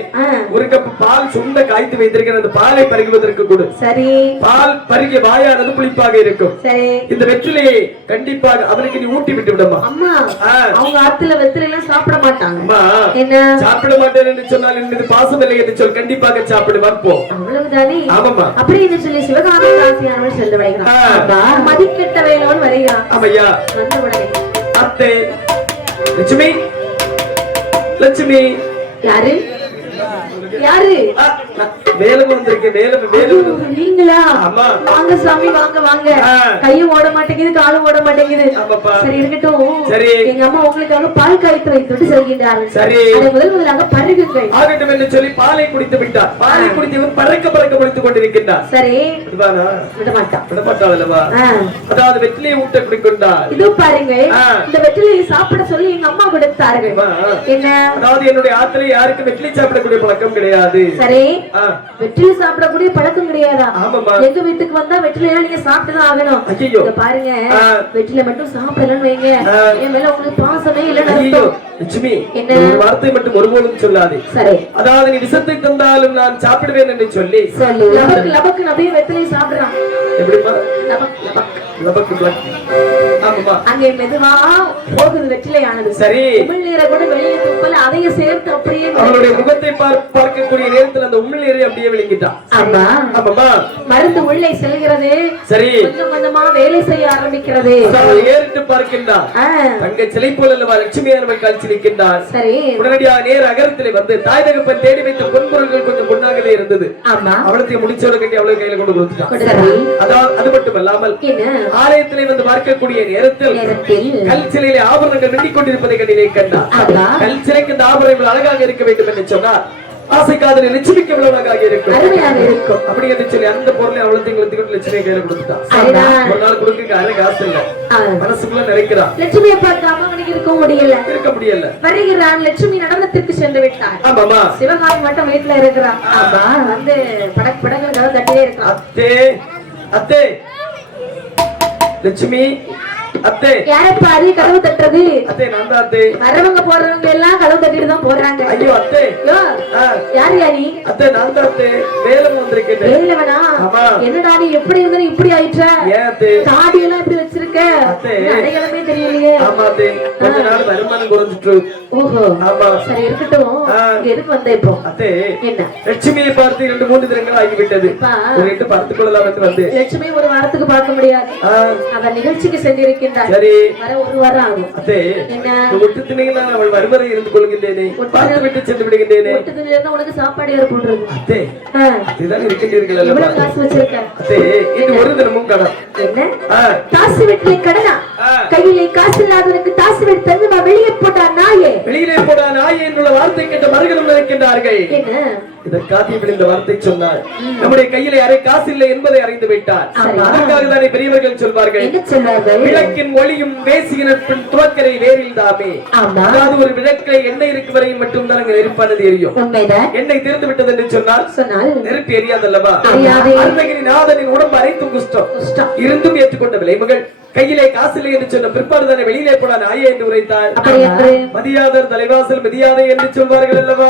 ஒரு கப் பால் சுண்ட காய்த்து வைத்திருக்கிற அந்த பாலை பருகுவதற்கு கொடு சரி பால் பருகிய வாயானது புளிப்பாக இருக்கும் சரி இந்த வெற்றிலையை கண்டிப்பாக அவனுக்கு நீ ஊட்டி விட்டு விடுமா அம்மா அவங்க ஆத்துல வெற்றிலை எல்லாம் சாப்பிட மாட்டாங்க என்ன சாப்பிட மாட்டேன் என்று சொன்னால் என்னது பாசம் இல்லை என்று சொல் கண்டிப்பாக சாப்பிடுவான் போ அவ்வளவுதானே ஆமாமா அப்படி என்று சொல்லி சிவகாமி ராசியானவள் சென்று வருகிறான் மதிக்கெட்ட வேலவன் வருகிறான் ஆமையா வந்த உடனே அத்தை லட்சுமி லட்சுமி யாரு யாரு வேலை வந்திருக்கு வேலை நீங்களா வாங்க சாமி வாங்க வாங்க கையும் ஓட மாட்டேங்குது காலும் ஓட மாட்டேங்குது சரி இருக்கட்டும் சரி எங்க அம்மா உங்களுக்காக பால் காய்த்து வைத்து செல்கின்றார்கள் சரி அதை முதலாக பருகுங்கள் ஆகட்டும் என்று சொல்லி பாலை குடித்து விட்டார் பாலை குடித்தவன் பறக்க முடித்துக் கொண்டிருக்கின்றார் சரி விடமாட்டாள் அல்லவா அதாவது வெற்றிலையை ஊட்ட குடிக்கொண்டார் இது பாருங்க இந்த வெற்றிலையை சாப்பிட சொல்லி எங்க அம்மா கொடுத்தார்கள் என்ன அதாவது என்னுடைய ஆத்திரை யாருக்கு வெற்றிலை சாப்பிடக்கூடிய பழக்கம் கிடையாது சரி வெற்றிலை சாப்பிடக்கூடிய பழக்கம் கிடையாதா எங்க வீட்டுக்கு வந்தா வெற்றிலை நீங்க சாப்பிட்டுதான் ஆகணும் பாருங்க வெற்றிலை மட்டும் சாப்பிடலன்னு வைங்க என் மேல உங்களுக்கு பாசமே இல்லைன்னு லட்சுமி ஒரு வார்த்தை மட்டும் ஒருபோதும் சொல்லாது சரி அதாவது நீ விஷத்தை தந்தாலும் நான் சாப்பிடுவேன் என்று சொல்லி லபக்கு அப்படியே வெற்றிலை சாப்பிடுறான் எப்படிப்பா அங்கே மெதுவா போகுது வெற்றிலையானது சரி உமிழ்நீரை கூட வெளியே துப்பல அதையும் சேர்த்து அப்படியே அவளுடைய முகத்தை பார்க்கக்கூடிய நேரத்தில் அந்த உமிழ்நீரை அப்படியே விளங்கிட்டான் மருந்து உள்ளே செல்கிறது சரி கொஞ்சம் கொஞ்சமா வேலை செய்ய ஆரம்பிக்கிறது ஏறிட்டு பார்க்கின்றார் தங்க சிலை போல அல்லவா லட்சுமியானவள் காட்சி நிற்கின்றார் சரி உடனடியாக நேர அகரத்திலே வந்து தாய் தகப்பன் தேடி வைத்த பொன்பொருள்கள் கொஞ்சம் பொன்னாகவே இருந்தது அவளத்தை முடிச்சோட கட்டி அவளுக்கு கையில கொண்டு கொடுத்துட்டான் அதாவது அது மட்டும் அல்லாமல் ஆலயத்திலே வந்து பார்க்கக்கூடிய நேரத்தில் கல் சிலையிலே ஆபரணங்கள் வெட்டிக் கொண்டிருப்பதை கண்டிலே கண்டார் கல் சிலைக்கு இந்த ஆபரணங்கள் அழகாக இருக்க வேண்டும் என்று சொன்னார் ஆசைக்காதலை லட்சுமிக்கு அழகாக இருக்கும் அப்படி என்று சொல்லி அந்த பொருளை அவ்வளவு லட்சுமி கையில கொடுத்துட்டான் ஒரு நாள் கொடுக்க அரை காசு இல்ல மனசுக்குள்ள நிறைக்கிறான் லட்சுமியை பார்க்காம அவனுக்கு இருக்க முடியல வருகிறான் லட்சுமி நடனத்திற்கு சென்று விட்டார் ஆமாமா சிவகாமி மட்டும் வீட்டுல இருக்கிறான் வந்து படகு தட்டியே இருக்கான் அத்தே அத்தே லட்சுமி அத்தே யாரப்பா அது கதவு தட்டுறது அத்தே நான் தான் அத்தே வரவங்க போறவங்க எல்லாம் கதவு தட்டிட்டு தான் போறாங்க ஐயோ அத்தே யார் யாரி அத்தே நான் தான் அத்தே வேலவன் வந்திருக்கேன் வேலவனா என்னடா நீ எப்படி இருந்தா இப்படி ஆயிட்ட ஏன் அத்தே தாடி எல்லாம் இப்படி வச்சிருக்க அடையாளமே தெரியலையே ஆமா அத்தே கொஞ்ச நாள் வருமானம் குறைஞ்சிட்டு ஓஹோ ஆமா சரி இருக்கட்டும் எதுக்கு வந்த இப்போ அத்தே என்ன லட்சுமியை பார்த்து 2-3 தினங்கள் ஆகிவிட்டது ஒரு 8 பார்த்துக் கொள்ளலாம் என்று வந்து லட்சுமி ஒரு வாரத்துக்கு பார்க்க முடியாது அவ நிகழ்ச்சிக்கு சென்றிருக்க சரி வர ஒரு வாரம் ஆகும் அத்தே என்ன விட்டுட்டீங்கன்னா அவள் வருவரை இருந்து கொள்கின்றேனே பார்த்து விட்டு சென்று விடுகின்றேனே விட்டுட்டீங்கன்னா உனக்கு சாப்பாடு ஏற போடுறது அத்தே இதுதான் இருக்கின்றீர்கள் அல்லவா காசு வச்சிருக்க அத்தே இது ஒரு தினமும் கடன் என்ன காசு வெட்டிலை கடனா கையிலே காசு இல்லாதவனுக்கு காசு வெட்டி தந்து வெளியே போட்டா நாயே என்னுள்ள வார்த்தை கேட்ட மறுகளும் இருக்கின்றார்கள் என்ன இதற்காக இந்த வார்த்தை சொன்னார் நம்முடைய கையிலே அரை காசு இல்லை என்பதை அறிந்து விட்டார் அதற்காக தானே பெரியவர்கள் சொல்வார்கள் விளக்கின் ஒளியும் பேசிய நட்பின் துவக்கரை வேறில் தாமே அதாவது ஒரு விளக்கை எண்ணெய் இருக்கு வரையும் மட்டும் தான் அங்க நெருப்பானது எரியும் எண்ணெய் திறந்து விட்டது என்று சொன்னால் நெருப்பு எரியாதல்லவா அருணகிரி நாதனின் உடம்பு அனைத்தும் குஷ்டம் இருந்தும் ஏற்றுக்கொண்ட விளைவுகள் கையிலே காசு இல்லை என்று சொன்ன பிற்பாடு தானே வெளியிலே போன நாயே என்று உரைத்தார் மதியாதர் தலைவாசல் மதியாதை என்று சொல்வார்கள் அல்லவா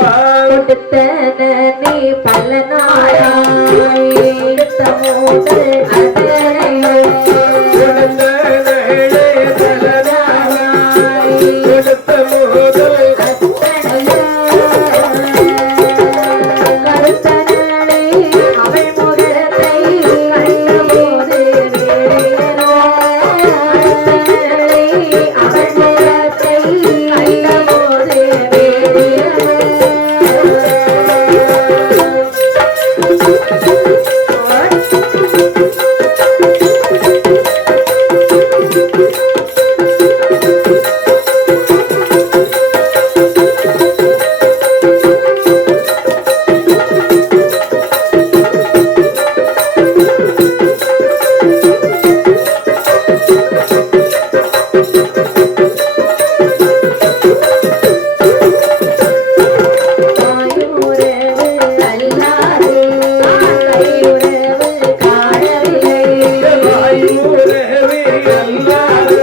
கையுறவே அல்லாது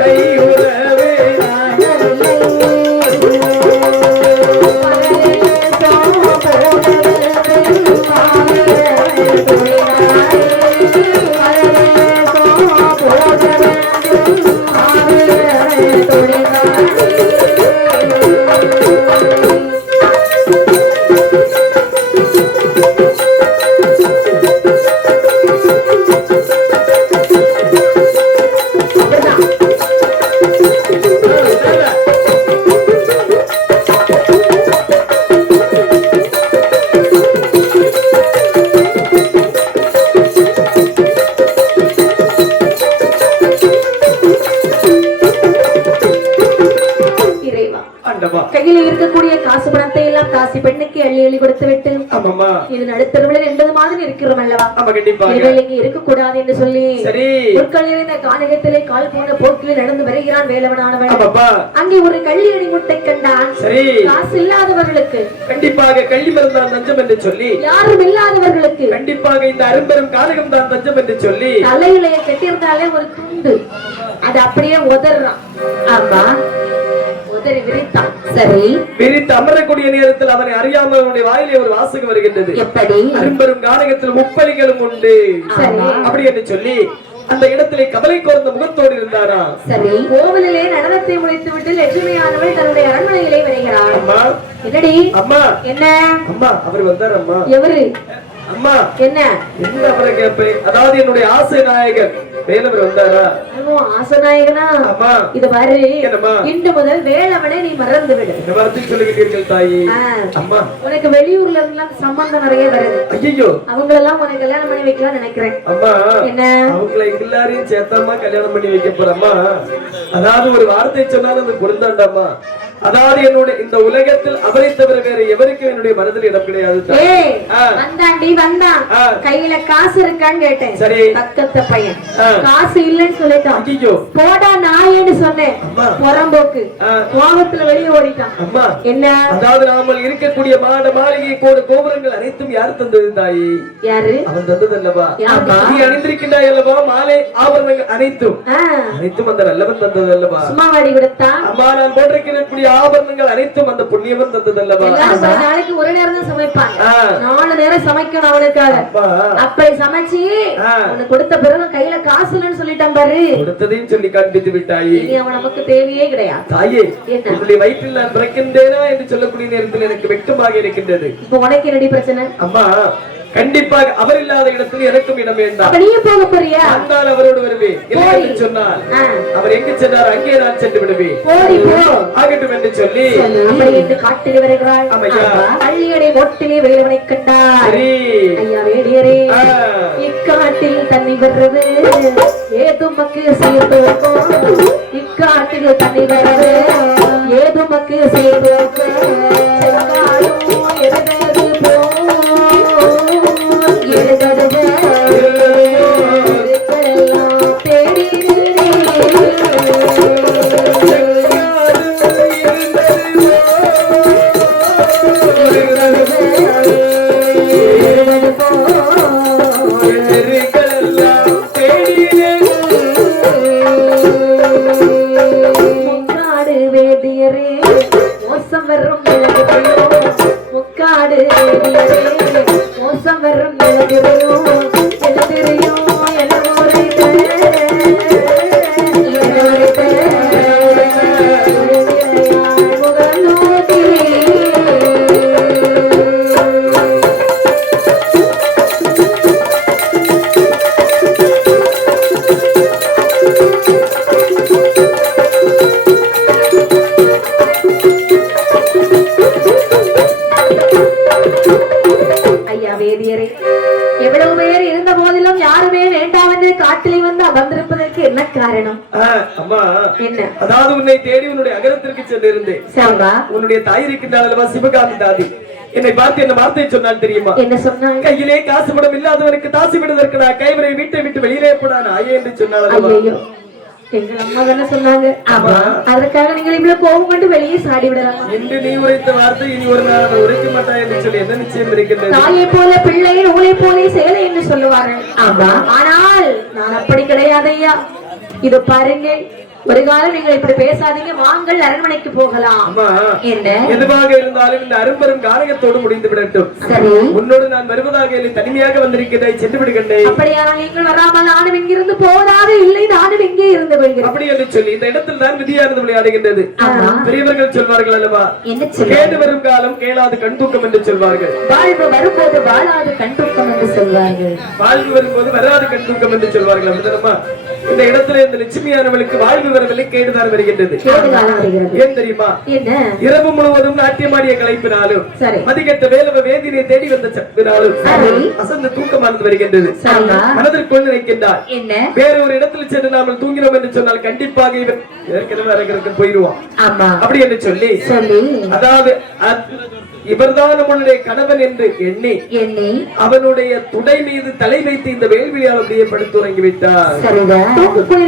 கையுறவே கையில இருக்கக்கூடிய காசு பணத்தை எல்லாம் காசி பெண்ணுக்கு அள்ளி அள்ளி கொடுத்து விட்டு இது நடுத்தருவில் என்பது மாதிரி இருக்கிறோம் அல்லவா? இங்க இருக்க கூடாது என்று சொல்லி பொருட்கள் நிறைந்த கானகத்திலே கால் போன போக்கில் நடந்து வருகிறான் வேலவனானவன். அங்கே ஒரு கள்ளி அடி முட்டை கண்டான். காசு இல்லாதவர்களுக்கு கண்டிப்பாக கள்ளி மருந்தான் தஞ்சம் என்று சொல்லி, யாரும் இல்லாதவர்களுக்கு கண்டிப்பாக இந்த அரும்பெரும் கானகம் தான் தஞ்சம் என்று சொல்லி தலையில கட்டியிருந்தாலே ஒரு துண்டு அது அப்படியே உதறான். ஆமா சரி, விரித்து அமரக்கூடிய நேரத்தில் அவனை அறியாமல் அவனுடைய வாயிலே ஒரு வாசகம் வருகின்றது. எப்படி? அரும்பெரும் கானகத்தில் முப்பலிகளும் உண்டு அப்படி என்று சொல்லி அந்த இடத்திலே கவலை கோர்ந்த முகத்தோடு இருந்தாரா. சரி, கோவிலிலே நடனத்தை முடித்து விட்டு லட்சுமியானவள் தன்னுடைய அரண்மனையிலே வருகிறார். அம்மா என்னடி? அம்மா என்ன? அம்மா அவர் வந்தார். அம்மா எவரு? அம்மா என்ன என்ன அவரை கேட்பேன். அதாவது என்னுடைய ஆசை நாயகன் வேலவர் வந்தாரா? ஆசநாயகனா? இது பாரு, இன்று முதல் வேலவனை நீ மறந்து விடு. என்ன வார்த்தை சொல்லுகிறீர்கள் தாயி? அம்மா உனக்கு வெளியூர்ல இருந்து சம்பந்தம் நிறைய வருது. ஐயோ, அவங்க எல்லாம் உனக்கு கல்யாணம் பண்ணி வைக்கலாம் நினைக்கிறேன். அம்மா என்ன அவங்களை எல்லாரையும் சேர்த்தாமா கல்யாணம் பண்ணி வைக்க போறம்மா? அதாவது ஒரு வார்த்தை சொன்னாலும் அது பொருந்தாண்டாமா. அதாவது என்னுடைய இந்த உலகத்தில் அவரை தவிர வேற எவருக்கும் என்னுடைய மனதில் இடம் கிடையாது. வந்தாண்டி வந்தான், கையில காசு இருக்கான்னு கேட்டேன். சரி, பக்கத்து பையன் காசு இல்லன்னு சொல்லிட்டான். ஐயோ, போடா நாயேன்னு சொன்னேன். புறம்போக்கு கோபத்துல வெளியே ஓடிட்டான். அம்மா என்ன? அதாவது நாமல் இருக்கக்கூடிய மாட மாளிகை கோபுரங்கள் அனைத்தும் யார் தந்தது தாயி? யாரு? அவன் தந்தது அல்லவா? நீ அணிந்திருக்கின்றாய் அல்லவா மாலை ஆபரணங்கள் அனைத்தும் அனைத்தும் அந்த நல்லவன் தந்தது அல்லவா? சும்மாவாடி விடத்தான். அம்மா நான் போட்டிருக்கக்கூடிய ஆபரணங்கள் அனைத்தும் அந்த புண்ணியவன் தந்தது அல்லவா? நாளைக்கு ஒரு நேரம் தான் சமைப்பாங்க, 4 நேரம் சமைக்கணும் அவனுக்காக. அப்படி சமைச்சு அவனுக்கு கொடுத்த பிறகு கையில காசு இல்லைன்னு சொல்லிட்டான் பாரு. கொடுத்ததையும் சொல்லி காண்பித்து விட்டாயே. அவன் நமக்கு தேவையே கிடையாது. தாயே, உன்னுடைய வயிற்றில் நான் பிறக்கின்றேனா என்று சொல்லக்கூடிய நேரத்தில் எனக்கு வெட்கமாக இருக்கின்றது. இப்ப உனக்கு என்னடி பிரச்சனை? அம்மா கண்டிப்பாக அவர் இல்லாத இடத்தில் எனக்கும் இடம் வேண்டாம். நீ போக போறியா? நான் அவரோடு வருவேன். இல்லை என்று சொன்னால் அவர் எங்கு சென்றார் அங்கே நான் சென்று விடுவேன். ஆகட்டும் என்று சொல்லி அப்படி என்று காட்டில் வருகிறாள். பள்ளியடை ஒட்டிலே வேலவனை கண்டார். ஐயா வேடியரே, இக்காட்டில் தண்ணி வர்றது ஏதுமக்கு சீர்தோக்கும். இக்காட்டில் தண்ணி வர்றது ஏதுமக்கு சீர்தோக்கும். எவ்வளவு பேர் இருந்த போதிலும் யாருமே வேண்டாம் என்று காட்டிலே வந்து அமர்ந்திருப்பதற்கு என்ன காரணம்? அம்மா என்ன? அதாவது உன்னை தேடி உன்னுடைய அகரத்திற்கு சென்றிருந்தேன். உன்னுடைய தாய் இருக்கின்றாள் சிவகாமி தாதி. என்னை பார்த்து என்ன வார்த்தை சொன்னால் தெரியுமா? என்ன சொன்னாள்? கையிலே காசு படம் இல்லாதவனுக்கு தாசி விடுவதற்கு நான் கைவரை வீட்டை விட்டு வெளியிலே போனான் ஆயே என்று சொன்னாள். எங்க அம்மா தானே சொன்னாங்க. அதற்காக நீங்கள் இவ்வளவு கோபம் கொண்டு வெளியே சாடி விடலாம். இன்று நீ உரைத்த வார்த்தை இனி ஒரு நாள் உரைக்க மாட்டாய் என்று சொல்லி என்ன நிச்சயம் இருக்கின்றது? தாயை போல பிள்ளை, நூலை போல சேலை என்று சொல்லுவார்கள். ஆனால் நான் அப்படி கிடையாதையா. இது பாருங்க, ஒரு காலம் நீங்கள் இப்படி பேசாதீங்க, வாங்கள் அரண்மனைக்கு போகலாம். எதுவாக இருந்தாலும் இந்த அரும்பெரும் கானகத்தோடு முடிந்து விடட்டும். சரி, உன்னோடு நான் வருவதாக தனிமையாக வந்திருக்கிறேன், சென்று விடுகின்றேன். அப்படியானால் நீங்கள் வராமல் நானும் இங்கிருந்து போவதாக இல்லை, நானும் இங்கே இருந்து கொள்கிறேன். அப்படி என்று சொல்லி இந்த இடத்தில் தான் விதியானது விளையாடுகின்றது. பெரியவர்கள் சொல்வார்கள் அல்லவா, கேடு வரும் காலம் கேளாது கண் தூக்கம் என்று சொல்வார்கள். வாழ்வு வரும்போது வாழாது கண் தூக்கம் என்று சொல்வார்கள். வாழ்வு வரும்போது வராது கண் தூக்கம் என்று சொல்வார்கள். அப்படிதானமா? இந்த இடத்துல இந்த லட்சுமியானவளுக்கு வாழ்வு வரவில்லை, கேடுதான் வருகின்றது. ஏன் தெரியுமா? இரவு முழுவதும் நாட்டியமாடிய கலைப்பினாலும் மதிக்கட்ட வேலவ வேதினை தேடி வந்த சப்பினாலும் அசந்த தூக்கமானது வருகின்றது. மனதிற்குள் நினைக்கின்றார், வேற ஒரு இடத்துல சென்று நாமல் தூங்கினோம் என்று சொன்னால் கண்டிப்பாக இவன் ஏற்கனவே அரங்கருக்கு போயிடுவான் அப்படி என்று சொல்லி, அதாவது இவர்தான் நம்மளுடைய கணவன் என்று எண்ணி அவனுடைய துடை மீது தலை வைத்து இந்த வேள்வியால் அப்படியே படுத்து உறங்கிவிட்டார்.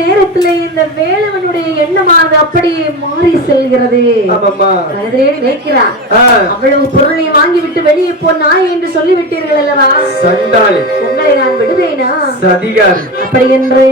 நேரத்தில் இந்த வேலவனுடைய எண்ணமானது அப்படியே மாறி செல்கிறது. அவ்வளவு பொருளை வாங்கிவிட்டு வெளியே போனாய் என்று சொல்லிவிட்டீர்கள் அல்லவா? சண்டாளி, உங்களை நான் விடுவேனா? சதிகாரி. அப்படி என்று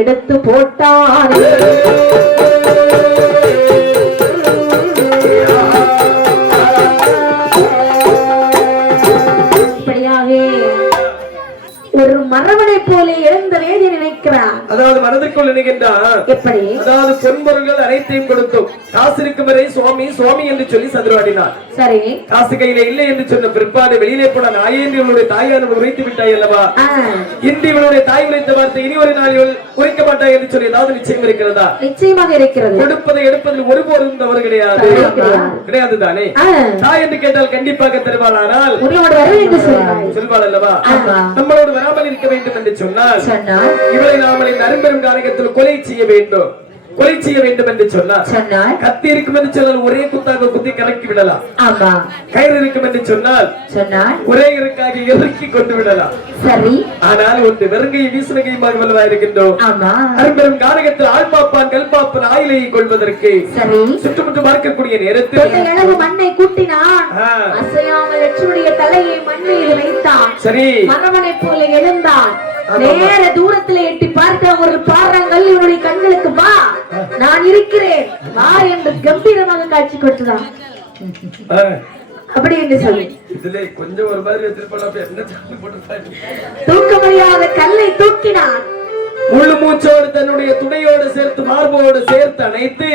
எடுத்து போட்டான். ஒரு மரவனை போல எழுந்த வேதி நினைக்கிறான். அதாவது மனதிற்குள் நினைக்கின்றான். எப்படி? அதாவது பொன்பொருள்கள் அனைத்தையும் கொடுத்தோம், காசு இருக்கும் வரை சுவாமி சுவாமி என்று சொல்லி சதுராடினார். சரி, காசு கையில இல்லை என்று சொன்ன பிற்பாடு வெளியிலே போன நாயேந்தி இவளுடைய தாயானவர் உரைத்து விட்டாய் அல்லவா? இன்று இவளுடைய தாய் உரைத்த வார்த்தை இனி ஒரு நாள் இவள் உரைக்க மாட்டாய் என்று சொல்லி ஏதாவது நிச்சயம் இருக்கிறதா? நிச்சயமாக இருக்கிறது. கொடுப்பதை எடுப்பதில் ஒருபோதும் தவறு கிடையாது. கிடையாது தானே? தாய் என்று கேட்டால் கண்டிப்பாக தருவாள். ஆனால் சொல்வாள் அல்லவா? நம்மளோடு வராமல் இருக்க வேண்டும் என்று சொன்னால் இவளை நாமல் இந்த அரும்பெரும் கானகத்தில் கொலை செய்ய வேண்டும். கொலை செய்ய வேண்டும் என்று சொன்னால் கத்தி இருக்கும் என்று சொன்னால் ஒரே குத்தாக குத்தி கலக்கி விடலாம். கயிறு இருக்கும் என்று சொன்னால் ஒரே இருக்காக இறக்கி கொண்டு விடலாம். சரி, ஆனால் ஒன்று வெறுங்கை வீசுனகையுமாக வல்லவா இருக்கின்றோம். அரும்பெரும் கானகத்தில் ஆள் பாப்பான் கல் பாப்பான் ஆயிலை கொள்வதற்கு சுற்றுமுற்று பார்க்கக்கூடிய நேரத்தில் மண்ணை கூட்டினான். அசையாமல் லட்சுமியுடைய தலையை மண்ணை வைத்தான். சரி, மரவனை போல எழுந்தான். நேர தூரத்துல எட்டி பார்க்க ஒரு பாறாங்கல் இவனுடைய கண்களுக்கு வா, நான் இருக்கிறேன் வா என்று கம்பீரமாக காட்சி கொடுத்துதான். அப்படி என்று சொல்லி இதுல கொஞ்சம் ஒரு மாதிரி தூக்க முடியாத கல்லை தூக்கினான். முழு மூச்சோடு தன்னுடைய துணையோடு சேர்த்து மார்போடு சேர்த்து அணைத்து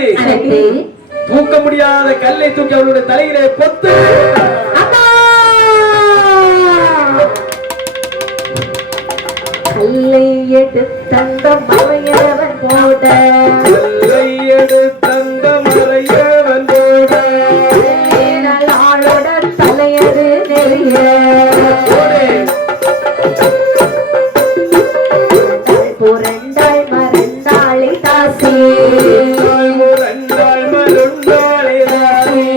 தூக்க முடியாத கல்லை தூக்கி அவளுடைய தலையிலே பொத்து கல்லை எடுத்தந்த மறையவன் போட, கல்லை எடுத்தந்த மறையவன் போட, ஆளோட தலையது நெறிய புரண்டாய் மறந்தாளி தாசி, புரண்டாய் மருண்டாளி தாசி,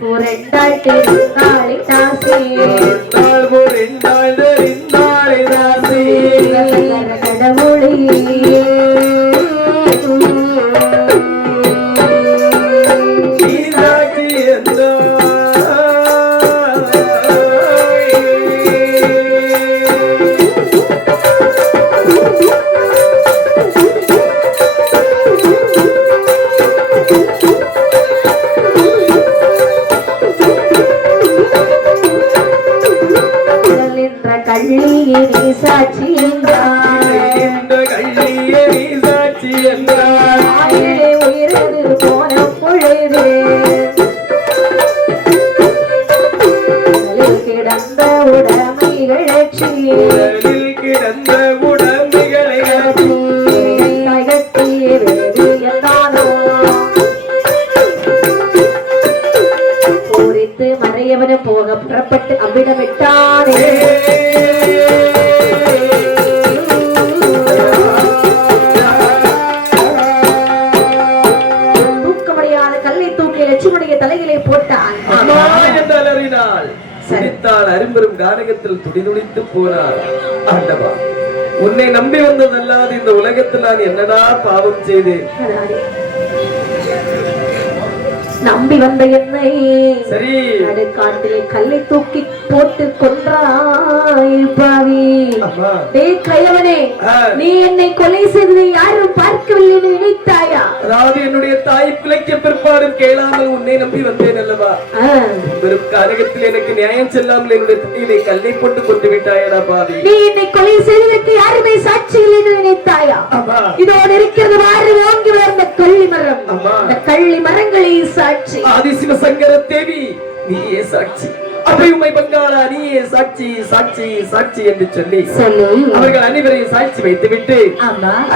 புரண்டாள் தெரிந்தாளி தாசி புரண்டாள் தெரிந்தாளி தாசி கடவுளே கள்ளியே நீ சாட்சி என்றார் உயிரது போன பொழுது கிடந்த உடமைகளை கிடந்த உடமைகளை பூரித்து மறையவன போக புறப்பட்டு அவ்விடமிட்டானே தலைகளை போட்டான் சிரித்தால் அரும்பெரும் கானகத்தில் துடிதுடித்து போனார். ஆண்டவா, உன்னை நம்பி வந்ததல்லாது இந்த உலகத்தில் நான் என்னடா பாவம் செய்தேன்? நம்பி வந்த என்னை சரி நடுக்காட்டிலே கல்லை தூக்கி போட்டு கொன்றாய் பாவி. கயவனே, நீ என்னை கொலை செய்ததை யாரும் பார்க்கவில்லை நினைத்தாயா? அதாவது என்னுடைய தாய் பிழைக்க பிற்பாடும் கேளாமல் உன்னை நம்பி வந்தேன் அல்லவா? வெறும் காரகத்தில் எனக்கு நியாயம் செல்லாமல் என்னுடைய தலையிலே கல்லை போட்டு கொண்டு விட்டாயடா பாவி. நீ என்னை கொலை செய்ததற்கு யாருமே சாட்சி இல்லை என்று நினைத்தாயா? இதோடு இருக்கிறது வாரி ஓங்கி வளர்ந்த கள்ளி மரம். அந்த கள்ளி மரங்களை சாட்சி. ஆதிசிவசங்கர தேவி நீயே சாட்சி, அபயுமை பங்காளா நீயே சாட்சி சாட்சி சாட்சி என்று சொல்லி அவர்கள் அனைவரையும் சாட்சி வைத்துவிட்டு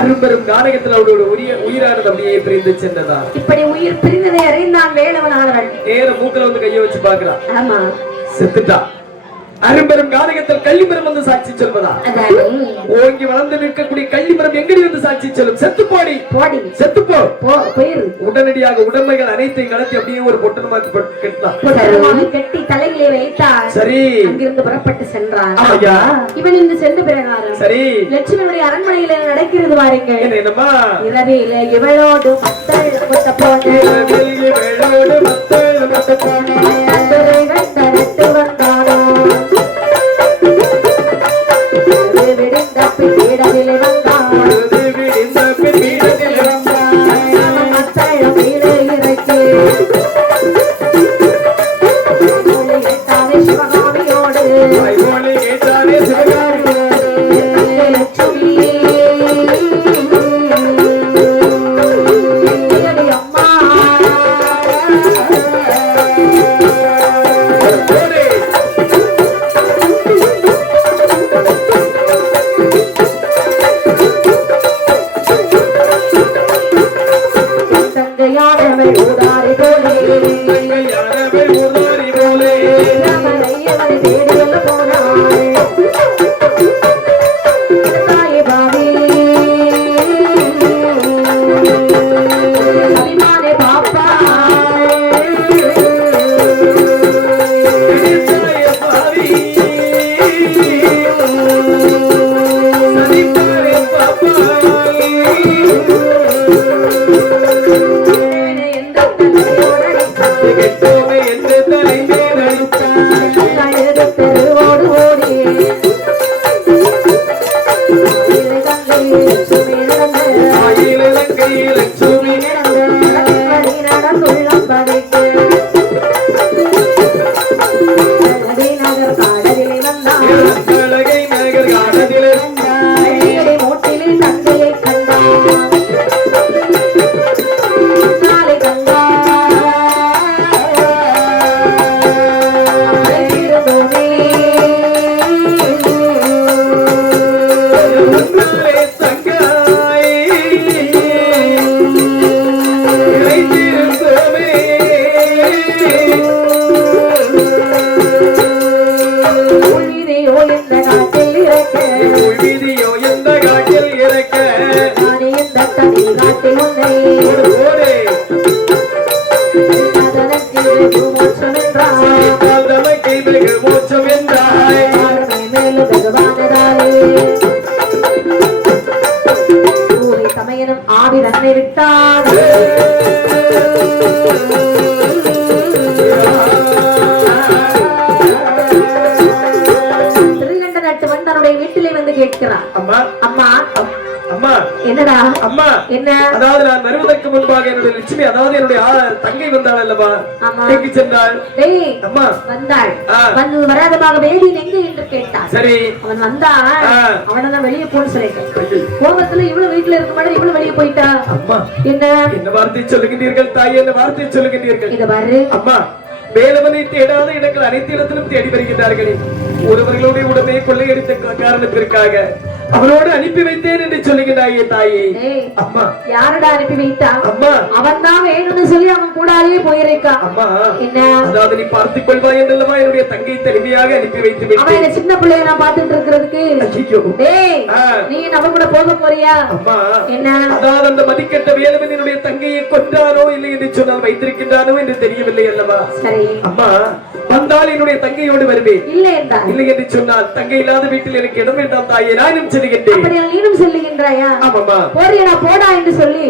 அரும்பெரும் கானகத்தில் அவரோட உயிரானது அப்படியே பிரிந்து சென்றதா. இப்படி உயிர் பிரிந்ததை அறிந்தான் வேலவனானவன். நேர மூக்கில வந்து கையை வச்சு பாக்குறான். ஆமா, செத்துட்டா. அரும்பெரும் கானகத்தில் கள்ளிமரம் வந்து சாட்சி சொல்வதா? ஓங்கி வளர்ந்து நிற்கக்கூடிய கள்ளிமரம் எங்கடி வந்து சாட்சி சொல்லும்? செத்து போடி செத்து போயிரு. உடனடியாக உடமைகள் அனைத்தையும் கலத்தி அப்படியே ஒரு பொட்டனமாக்கி கட்டலாம். கட்டி தலையிலே வைத்தார். சரி, அங்கிருந்து புறப்பட்டு சென்றார். இவன் இங்கு சென்று பிரகாரம் சரி லட்சுமியுடைய அரண்மனையில நடக்கிறது பாருங்க. என்னம்மா? இரவில இவளோடு மத்தள் முத்த போன வந்தாரோ பீடவிலே வந்தான். மத்தளம் கீழே இறக்கி சிவகாமியோடு போடு என்னடா அம்மா என்ன அதாவது நான் வருவதற்கு முன்பாக என்னுடைய லட்சுமி அதாவது என்னுடைய தங்கை வந்தாள் அல்லவா ஆமா எங்கு சென்றாள் டேய் அம்மா வந்தாள் வந்து வராதமாக வேதியன் எங்க என்று கேட்டான் சரி அவன் வந்தா அவனதான் வெளியே போன்னு சொல்லிட்டான் கோபத்துல இவ்வளவு வீட்டுல இருக்க மாட்டேன் இவ்வளவு வெளியே போயிட்டா அம்மா என்ன வார்த்தை சொல்லுகின்றீர்கள் தாயே என்ன வார்த்தை சொல்லுகின்றீர்கள் இத பாரு அம்மா வேலவனை தேடாத இடங்கள் அனைத்து இடத்திலும் தேடி வருகின்றார்களே ஒருவர்களுடைய உடமையை கொள்ளையடித்த காரணத்திற்காக அவனோடு அனுப்பி வைத்தேன் என்று சொல்லுகிறாயே தாயே அம்மா யாரடா அனுப்பி வைத்தா அம்மா அவன் தான் வேணும்னு சொல்லி அவன் கூடாலே போயிருக்கா அம்மா என்ன அதாவது நீ பார்த்துக் கொள்வாய் என்றல்லவா என்னுடைய தங்கை தனிமையாக அனுப்பி வைத்து விட்டேன் அவன் என்ன சின்ன பிள்ளைய நான் பார்த்துட்டு இருக்கிறதுக்கு நீ நம்ம கூட போக போறியா அம்மா என்ன அதாவது அந்த மதிக்கட்ட வேலவன் என்னுடைய தங்கையை கொன்றானோ இல்லை என்று சொன்னால் வைத்திருக்கின்றானோ என்று தெரியவில்லை அல்லவா சரி அம்மா வந்தால் என்னுடைய தங்கையோடு வருவேன் இல்லை என்றால் இல்லை என்று சொன்னால் தங்கை இல்லாத வீட்டில் எனக்கு இடம் வேண்டாம் தாயே நானும் செல்லுகின்றேன் நீனும் செல்லுகின்றாயா ஆமாமா போறியடா போடா என்று சொல்லி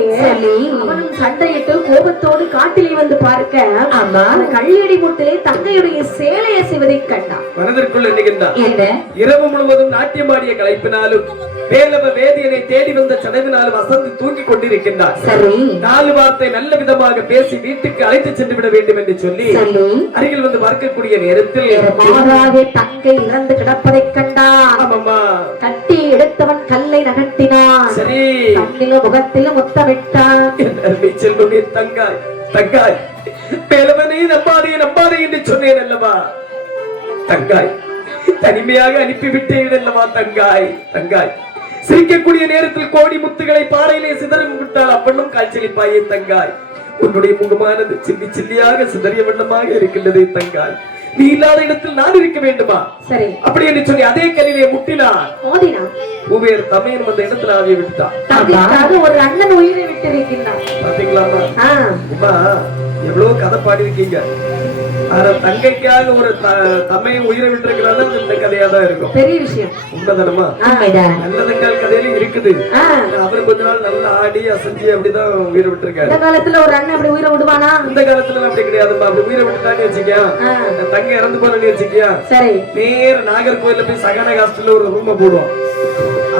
அவனும் சண்டையிட்டு கோபத்தோடு காட்டிலே வந்து பார்க்க ஆமா கள்ளியடி முட்டிலே தங்கையுடைய சேலையை சிவதை கண்டான் மனதிற்குள் எண்ணுகின்றான் இரவு முழுவதும் நாட்டியமாடிய களைப்பினாலும் வேலவ வேதியனை தேடி வந்த சடவினாலும் வசந்து தூங்கிக் கொண்டிருக்கின்றார் சரி 4 வார்த்தை நல்ல விதமாக பேசி வீட்டுக்கு அழைத்து சென்று விட வேண்டும் என்று சொல்லி அருகில் வந்து பார்க்கக்கூடிய நேரத்தில் மாறாதே தங்கை இறந்து கிடப்பதை கண்டான் ஆமாமா கட்டி எடுத்தவன் கல்லை நகர்த்தினான் சரி கண்ணிலும் முகத்திலும் முத்தமிட்டான் செல்வமே தங்காய் தங்காய் வேலவனை நம்பாதே என்று சொன்னேன் அல்லவா தங்காய் தனிமையாக அனுப்பிவிட்டேன் அல்லவா தங்காய் தங்காய் சிரிக்கக்கூடிய நேரத்தில் கோடி முத்துகளை பாறையிலே சிதறும் விட்டால் அப்பண்ணும் காய்ச்சலிப்பாயே தங்காய் உன்னுடைய முகமானது சில்லி சில்லியாக சிதறிய வெள்ளமாக இருக்கின்றதே தங்காய் நீ இல்லாத இடத்தில் நான் இருக்க வேண்டுமா சரி அப்படி என்று சொல்லி அதே கல்லிலே முட்டினான் உவேர் தமையன் வந்த இடத்துல ஆவிய விட்டான் ஒரு அண்ணன் உயிரை விட்டு இருக்கின்றான் பாத்தீங்களா எவ்வளவு கதை பாடி இருக்கீங்க ஆனா தங்கைக்காக ஒரு தமையை உயிரை விட்டுருக்கிறாங்க இந்த கதையா தான் இருக்கும் பெரிய விஷயம் உண்மைதானமா நல்லதுங்கால் கதையில இருக்குது அவர் கொஞ்ச நாள் நல்லா ஆடி அசைஞ்சு அப்படிதான் உயிரை விட்டுருக்காரு இந்த காலத்துல ஒரு அண்ணன் அப்படி உயிரை விடுவானா இந்த காலத்துல அப்படி கிடையாதுமா அப்படி உயிரை விட்டுட்டான்னு வச்சுக்கியா தங்கை இறந்து போறேன்னு வச்சுக்கியா சரி நேர நாகர்கோயில போய் சகன ஹாஸ்டல்ல ஒரு ரூம போடுவோம்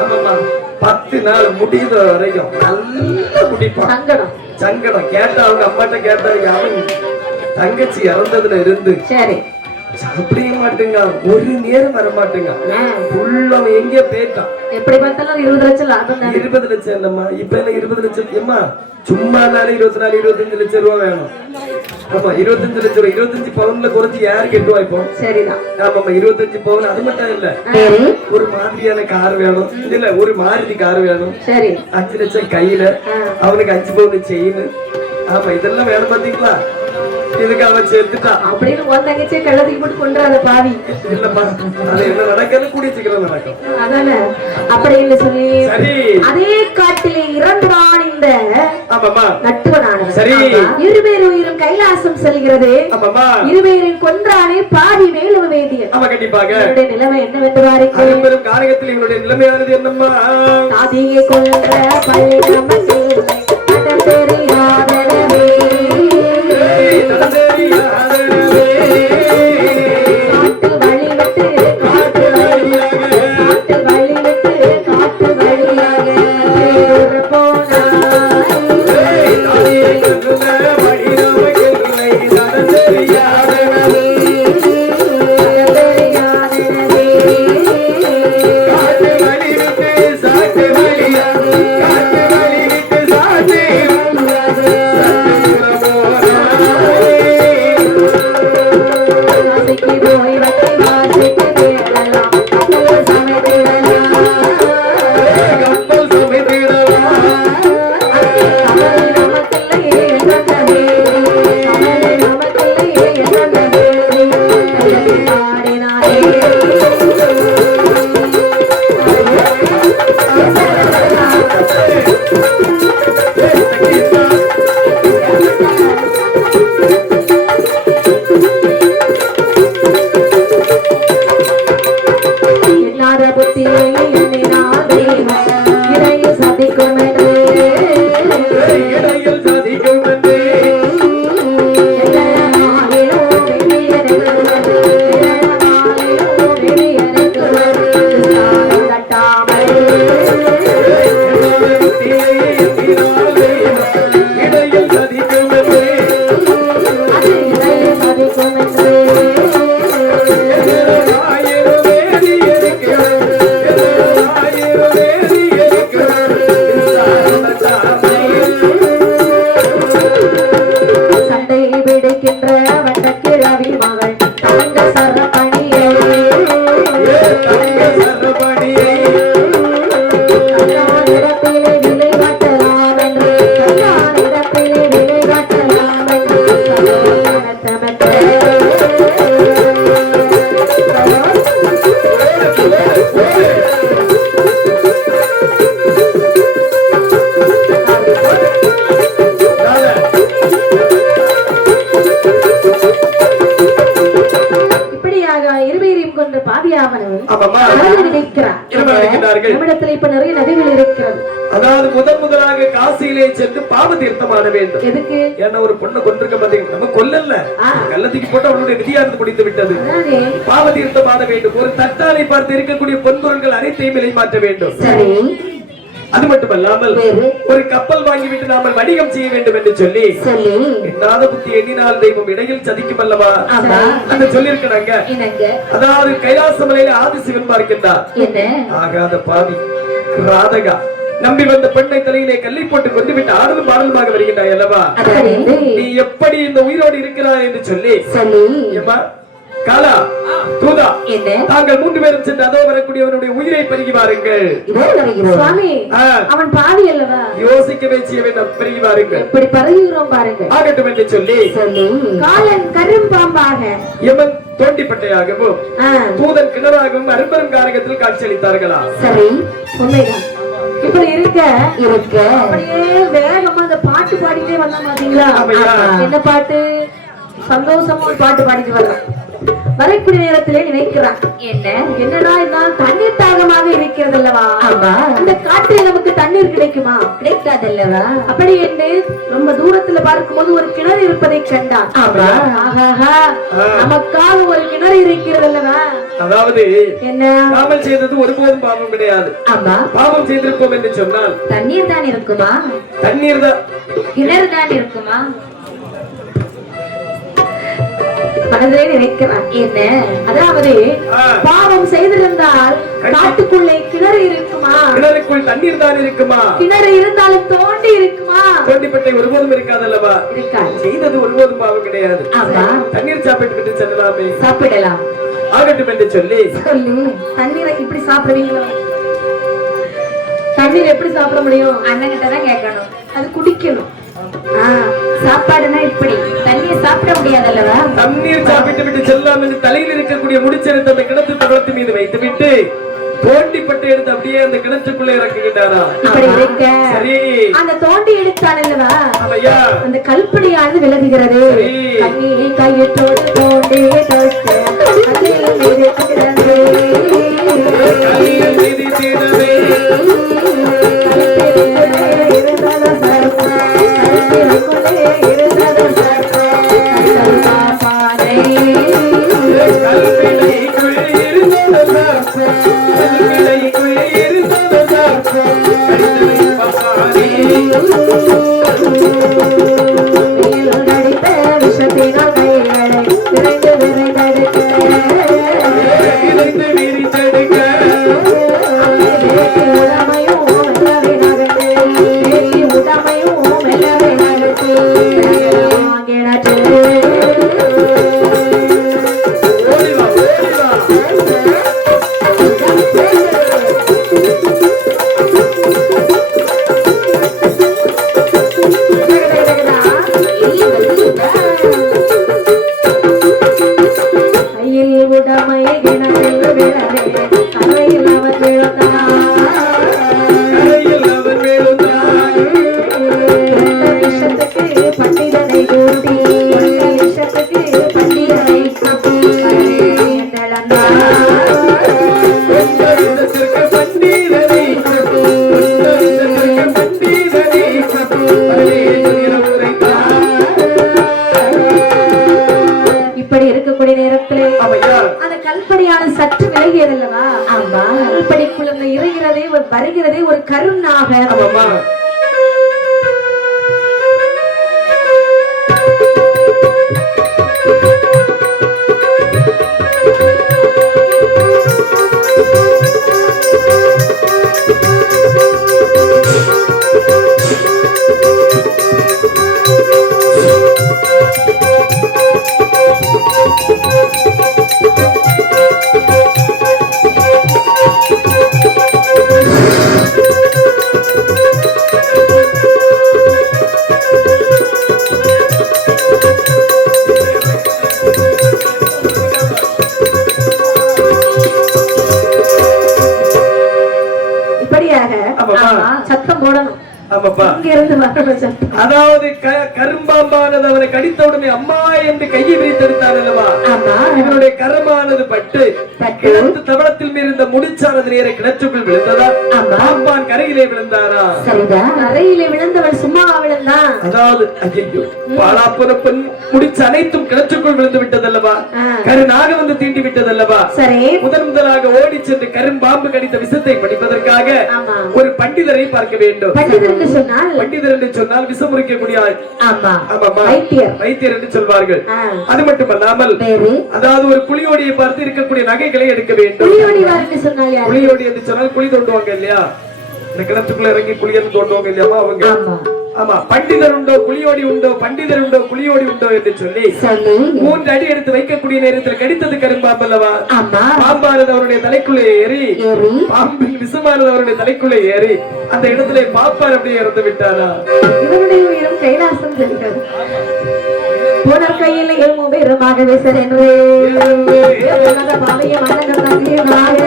ஆமாமா 10 நாள் முடியுத வரைக்கும் நல்லா முடிப்பான் சங்கடம் கேட்டா அவங்க அம்மாட்ட கேட்டாங்க அவன் தங்கச்சி இறந்ததுல இருந்து சரி சாப்பிடவே மாட்டேங்க ஒரு நேரம் வர மாட்டேங்க ஃபுல்லாக எங்கே போயிட்டான் எப்படி பார்த்தாலும் 20 லட்சம் லாபம் 20 லட்சம் இல்லம்மா இப்ப என்ன 20 லட்சம் ஏம்மா சும்மா 24 25 லட்சம் ரூபாய் வேணும் ஆமா 25 லட்சம் ரூபாய் 25 பவுன்ல குறைஞ்சு யாரு கெட்டுவா இப்போ சரிதான் ஆமாமா 25 பவுன் அது மட்டும் இல்ல ஒரு மாதிரியான கார் வேணும் இல்ல ஒரு மாருதி கார் வேணும் சரி 5 லட்சம் கையில அவனுக்கு 5 பவுன் செயின் ஆமா இதெல்லாம் வேணும் பாத்தீங்களா இதுக்கு அவன் சேர்த்துட்டான் அப்படின்னு உன் தங்கச்சியை கள்ளத்துக்கு போட்டு கொண்டுறாத பாவி இல்லம்மா அது என்ன நடக்கிறது கூடிய சீக்கிரம் நடக்கும் அதானே அப்படி இல்லை சொல்லி அதே காட்டிலே இறந்தான் இந்த நட்டுவனானவன் சரி இருவேறு உயிரும் கைலாசம் செல்கிறது இருவேரின் கொன்றானே பாதி வேலுவ வேதியன் ஆமா கண்டிப்பாக என்னுடைய நிலைமை என்னவென்று பாருங்கள் பெரும் காரகத்தில் எங்களுடைய நிலைமையானது என்னம்மா தாதியை கொன்ற பள்ளி நமக்கு தெரியாதவே நம்மிடத்துல இப்ப நிறைய நதிகள் இருக்கிறது. அதாவது முதலாக காசியிலே சென்று பாவ தீர்த்தம் ஆட வேண்டும். எதுக்கு? ஏன்னா ஒரு பொண்ணை கொண்டிருக்க பாத்தீங்க, நம்ம கொல்லல, கள்ளத்துக்கு போட்டு அவனுடைய விதியானது முடித்து விட்டது. பாவ தீர்த்தம் ஆட வேண்டும். ஒரு தட்டாலை பார்த்து இருக்கக்கூடிய பொன்பொருள்கள் அனைத்தையும் விலை மாற்ற வேண்டும். சரி, அது மட்டுமல்லாமல் ஒரு கப்பல் வாங்கிவிட்டு நாம வணிகம் செய்ய வேண்டும் என்று சொல்லி எண்ணாத புத்தி எண்ணினால் தெய்வம் இடையில் சதிக்கும் அல்லவா அந்த சொல்லி இருக்கிறாங்க. அதாவது கைலாசமலையில ஆதிசிவன் பார்க்கின்றார். ஆகாத பாவி ராதகா நம்பி வந்த பெண்ணை தலையிலே கல்லை போட்டு கொண்டு விட்டு ஆடலும் பாடலுமாக வருகின்றாய் அல்லவா, நீ எப்படி இந்த உயிரோடு இருக்கிறாய் என்று சொல்லி காலா தூதா தாங்கள் 3 பேரும் சென்று அதோ வரக்கூடியவனுடைய உயிரை பருகி வாருங்கள். சுவாமி, அவன் பாவி அல்லவா, யோசிக்கவே செய்ய வேண்டும், பருகி வாருங்கள். எப்படி பருகிறோம் பாருங்க. ஆகட்டும் என்று சொல்லி காலன் கரும்பாம்பாக யமன் தோண்டிப்பட்டையாகவும் தூதன் கிணறாகவும் அரும்பெரும் காரகத்தில் காட்சியளித்தார்களா? சரி, உண்மைதான். இப்படி இருக்க அப்படியே வேகமா அந்த பாட்டு பாடிட்டே வந்தா பாத்தீங்களா? என்ன பாட்டு? சந்தோஷமா ஒரு பாட்டு பாடிட்டு வர்றான். வரக்கூடிய நேரத்திலே நினைக்கிறான், என்னடா இருந்தாலும் தண்ணீர் தாகமாக இருக்கிறது அல்லவா, அந்த காற்றில் நமக்கு தண்ணீர் கிடைக்குமா? கிடைக்காது அல்லவா. அப்படி என்று ரொம்ப தூரத்துல பார்க்கும்போது ஒரு கிணறு இருப்பதை கண்டான். நமக்காக ஒரு கிணறு இருக்கிறது அல்லவா. அதாவது என்ன பாவம் செய்தது ஒருபோதும் பாவம் கிடையாது. பாவம் செய்திருப்போம் என்று சொன்னால் தண்ணீர் தான் இருக்குமா? தண்ணீர் தான், கிணறு தான் இருக்குமா? மனதிலே நினைக்கிறான். என்ன? அதாவது பாவம் செய்திருந்தால் காட்டுக்குள்ளே கிணறு இருக்குமா? கிணறுக்குள் தண்ணீர் தான் இருக்குமா? கிணறு இருந்தாலும் தோண்டி இருக்குமா? தோண்டிப்பட்டை ஒருபோதும் இருக்காதல்லவா. செய்தது ஒருபோதும் பாவம் கிடையாது. தண்ணீர் சாப்பிட்டு செல்லலாமே. சாப்பிடலாம். ஆகட்டும் என்று சொல்லி தண்ணீரை இப்படி சாப்பிடுவீங்களா? தண்ணீர் எப்படி சாப்பிட முடியும்? அண்ணன் கிட்ட தான் கேட்கணும். அது குடிக்கணும். சாப்பாடுனா இப்படி தண்ணீர் சாப்பிட முடியாதல்லவா. தண்ணீர் சாப்பிட்டு விட்டு செல்லாம் என்று தலையில் இருக்கக்கூடிய முடிச்செடுத்து அந்த கிணத்து தளத்து மீது வைத்து விட்டு தோண்டிப்பட்டு எடுத்து அப்படியே அந்த கிணற்றுக்குள்ளே இறக்குகின்றாரா? சரி, அந்த தோண்டி எடுத்தான் அல்லவா, அந்த கல்படியானது விலகுகிறது. கையற்றோடு தோண்டி சற்று விலகியதல்லவா. கல்படிக்குள்ள வருகிறதே ஒரு கருணாக. ஆமாப்பா. இங்க இருந்து வரணும் சத்தம். அதாவது கரும்பாம்பானது அவனை கடித்த உடனே அம்மா என்று கையை விரித்தெடுத்தான் அல்லவா? ஆமா. இவனுடைய கரமானது பட்டு கிணத்து தவளத்தில் இருந்த முடிச்சானது நேர கிணற்றுக்குள் விழுந்ததா? பாம்பான் கரையிலே விழுந்தாரா? சரிதான். கரையிலே விழுந்தவள் சும்மா விழுந்தான். அதாவது ஐயோ பாலாப்புற பெண் முடிச்சு அனைத்தும் கிணற்றுக்குள் விழுந்து விட்டதல்லவா? கருநாக வந்து தீண்டி விட்டதல்லவா? சரி. முதலாக ஓடி சென்று கரும்பாம்பு கடித்த விஷத்தை படிப்பதற்காக ஒரு பண்டிதரை பார்க்க வேண்டும். பண்டிதர் என்று சொன்னால் விஷம் முறிக்கக்கூடிய வைத்தியர் என்று சொல்வார்கள். அது மட்டுமல்லாமல் அதாவது ஒரு புலியோடியை பார்த்து இருக்கக்கூடிய நகைகளை எடுக்க வேண்டும். புலியோடி என்று சொன்னால் குழி தோண்டுவாங்க இல்லையா? இந்த கிணத்துக்குள்ள இறங்கி குழியன்னு தோண்டுவாங்க இல்லையாமா அவங்க? ஆமா. பண்டிதர் உண்டோ புலியோடி உண்டோ, பண்டிதர் உண்டோ புலியோடி உண்டோ என்று சொல்லி 3 அடி எடுத்து வைக்கக்கூடிய நேரத்தில் கடித்தது கரும்பாம்பு அல்லவா? பாம்பானது அவருடைய தலைக்குள்ளே ஏறி, பாம்பின் விஷமானது அவருடைய தலைக்குள்ளே ஏறி அந்த இடத்துல பாப்பார் அப்படியே இறந்து விட்டாரா? இவருடைய உயிரும் கைலாசம் சென்றது. போனர் கையில் எல்மு பெருமாகவே சென்று பாவைய மன்னகமாக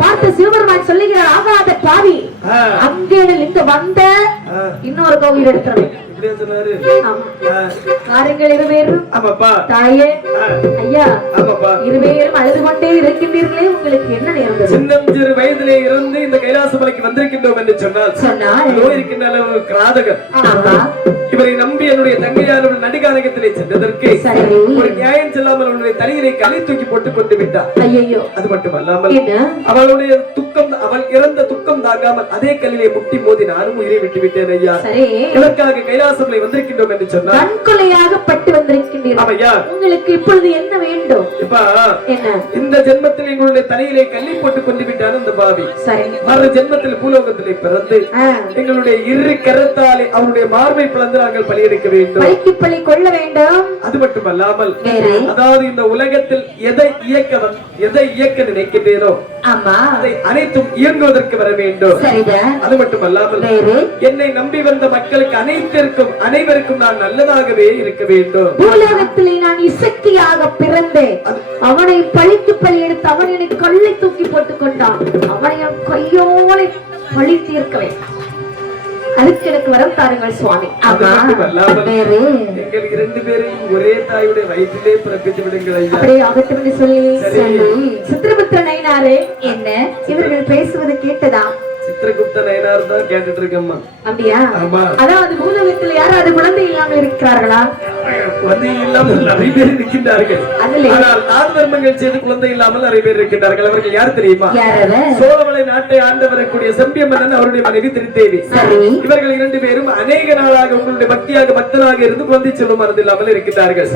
பார்த்து சிவபெருமான் சொல்லுகிறார், ஆகாத பாவி அங்கே இங்கு வந்த இன்னொரு கோவில் எடுத்துறது காரியங்கள் இருவேறும் தாயே ஐயா இருவேறும் அழுது கொண்டே இருக்கின்றீர்களே, உங்களுக்கு என்ன நேர்ந்தது? சின்னஞ்சிறு வயதிலே இருந்து இந்த கைலாச மலைக்கு வந்திருக்கின்றோம் என்று சொன்னால் இருக்கின்ற அளவு கிராதகர் இவரை நம்பி என்னுடைய தங்கையார் நடுகாரகத்திலே சென்றதற்கு ஒரு நியாயம் செல்லாமல் அவனுடைய தலையிலே கலை தூக்கி போட்டுக் கொண்டு விட்டார். ஐயோ. அது மட்டுமல்லாமல் அவளுடைய துக்கம், அவள் இறந்த துக்கம் தாங்காமல் அதே கல்லிலே முட்டி மோதி நானும் உயிரை விட்டு விட்டேன் ஐயா. இதற்காக கைலாசமலை வந்திருக்கின்றோம் என்று சொன்னால் கண்கொலையாக பட்டு வந்திருக்கின்றீர்கள் ஐயா. உங்களுக்கு இப்பொழுது என்ன வேண்டும்? இந்த ஜென்மத்தில் எங்களுடைய தலையிலே கல்லை போட்டுக் கொண்டு விட்டான் அந்த பாவி. மறு ஜென்மத்தில் பூலோகத்திலே பிறந்து எங்களுடைய இரு கரத்தாலே அவருடைய மார்பை பிளந்து நாங்கள் பலியெடுக்க வேண்டும், பலி கொள்ள வேண்டும். அது மட்டுமல்லாமல் அதாவது இந்த உலகத்தில் எதை இயக்க நினைக்கின்றேனோ அதை அனைத்தும் இயங்குவதற்கு வர வேண்டும். அது மட்டுமல்லாமல் என்னை நம்பி வந்த மக்களுக்கு அனைவருக்கும் நான் நல்லதாகவே இருக்க வேண்டும். பூலோகத்திலே நான் இசக்தியாக பிறந்தேன், அவனை பழிக்கு பலி எடுத்து அவன் என்னை கொள்ளை தூக்கி போட்டுக் கொண்டான், அவனை கையோடு பழி தீர்க்க வேண்டும். அதுக்கு எனக்கு வரம் தாருங்கள் சுவாமி. எங்கள் 2 பேரையும் ஒரே தாயுடைய வயிற்றிலே பிறப்பித்து விடுங்கள் ஐயா. அப்படியே ஆகட்டும் என்று சொல்லி சித்திரகுப்த நயினாரே, என்ன இவர்கள் பேசுவது கேட்டதா? சித்திரகுப்த நயினார் தான் கேட்டுட்டு இருக்கம்மா. அப்படியா? அதாவது பூலோகத்தில் யாராவது குழந்தை இல்லாமல் இருக்கிறார்களா? குழந்தை இல்லாமல் நிறைய பேர் இருக்கின்றார்கள். ஆனால் தான தர்மங்கள் செய்து குழந்தை இல்லாமல் நிறைய பேர் இருக்கின்றார்கள். அவர்கள் யார் தெரியுமா? சோழமலை நாட்டை ஆண்டு வரக்கூடிய செம்பிய மன்னன், அவருடைய மனைவி திருத்தேவி. இவர்கள் 2 பேரும் அநேக நாளாக உங்களுடைய பக்தனாக இருந்து குழந்தை செல்வம் மறந்து இல்லாமல் இருக்கின்றார்கள்.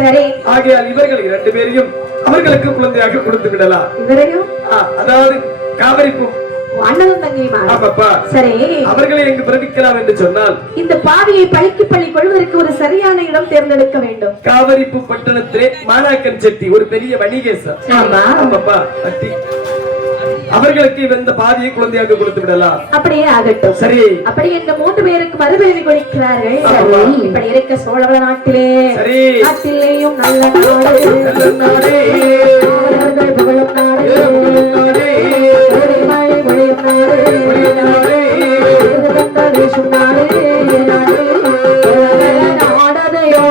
ஆகையால் இவர்கள் 2 பேரையும் அவர்களுக்கு குழந்தையாக கொடுத்து விடலாம். அதாவது காவிரிப்பு அண்ணனும் தங்கையுமா? சரி, அவர்களை எங்கு பிறப்பிக்கலாம் என்று சொன்னால் இந்த பாவியை பழிக்கு பழி கொள்வதற்கு ஒரு சரியான இடம் தேர்ந்தெடுக்க வேண்டும். காவிரிப்பு பட்டணத்திலே மாணாக்கன் செட்டி ஒரு பெரிய வணிகேசர். அவர்களுக்கு இந்த பாதியை குழந்தையாக கொடுத்து விடலாம். அப்படியே ஆகட்டும். சரி, அப்படி இந்த 3 பேருக்கு மறுபிறவி கொடுக்கிறார்கள். இப்படி இருக்க சோழவள நாட்டிலே நாட்டிலேயும் நல்ல நாடு புகழும் நாடு நாடதையோ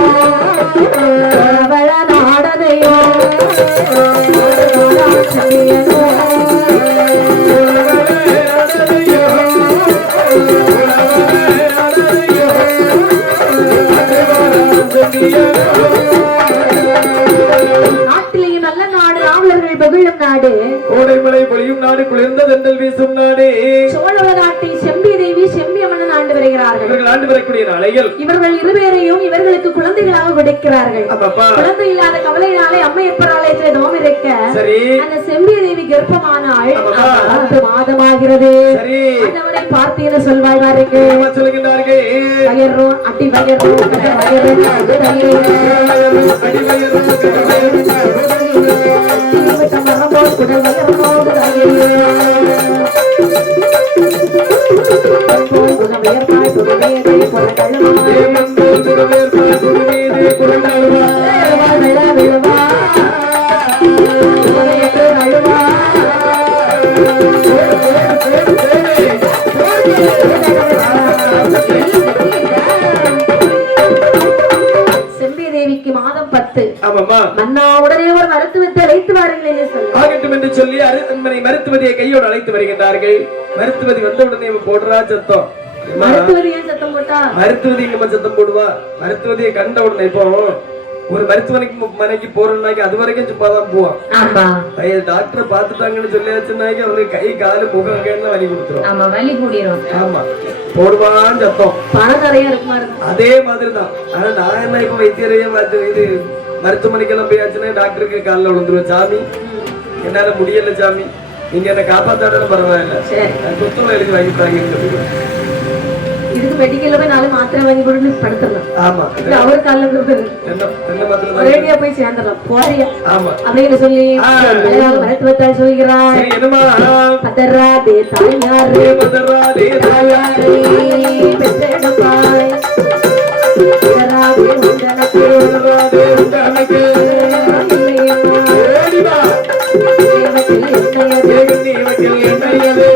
நாட்டிலேயும் நல்ல நாடு ஆவலர்கள் பகிழும் நாடு கோடைமலை பொழியும் நாடு குளிர்ந்த தென்றல் வீசும் நாடு சோழவ நாட்டில் செம்பி தேவி செம்பி அம்மன் ஆண்டு வருகிறார்கள் இவர்கள் ஆண்டு வரக்கூடிய நாளைகள் இவர்கள் இருவேரையும் இவர்களுக்கு குழந்தைகளாக விடுக்கிறார்கள் குழந்தை இல்லாத கவலையினாலே அம்மையப்பர் ஆலயத்தில் தவம் இருக்க அந்த செம்பிய தேவி கர்ப்பமானாள் 10 மாதமாகிறது அவனை பார்த்தீர சொல்வாய்வாருக்கு சொல்லுகின்றார்கள் வயரோ அடி வயரோ உடனே ஒரு மருத்துவத்தை அழைத்து வாருங்கள் என்று சொல்லி அரண்மனை மருத்துவதியை கையோடு அழைத்து வருகின்றார்கள். மருத்துவதி வந்த உடனே போடுறா சத்தம். மருத்துவதியை சத்தம் போட்டா மருத்துவதி நம்ம சத்தம் போடுவா. மருத்துவதியை கண்ட உடனே இப்போ ஒரு மருத்துவமனைக்கு மனைக்கு போறோம்னாக்கி அது வரைக்கும் சும்மாதான் போவான். டாக்டரை பாத்துட்டாங்கன்னு சொல்லியாச்சுனாக்கி அவனுக்கு கை காலு முகம் வலி கொடுத்துரும். ஆமா போடுவான் சத்தம். பணம் நிறைய இருக்குமா? அதே மாதிரிதான். ஆனா நான் என்ன இப்ப வைத்தியரையே இது மருத்துவமனைக்கெல்லாம் போயாச்சுன்னா டாக்டருக்கு காலில் விழுந்துருவேன். சாமி என்னால முடியல சாமி, நீங்க என்ன காப்பாத்தாலும் பரவாயில்ல, சொத்துல எழுதி வாங்கிட்டாங்க. இதுக்கு மெடிக்கல்ல போய் 4 மாத்திரை வாங்கி போட்டு படுத்துடலாம். ஆமா அவர் காலில் விழுந்துருது ரேடியா போய் சேர்ந்துடலாம் போறியா அப்படின்னு சொல்லி மருத்துவத்தால் சொல்கிறார். பதறாதே தாயாரே பதறாதே தாயாரே பெற்றெடுப்பாய் பதறாதே உண்டனக்கு பதறாதே உண்டனக்கு ஓடிவா தேவத்தில் என்னையதே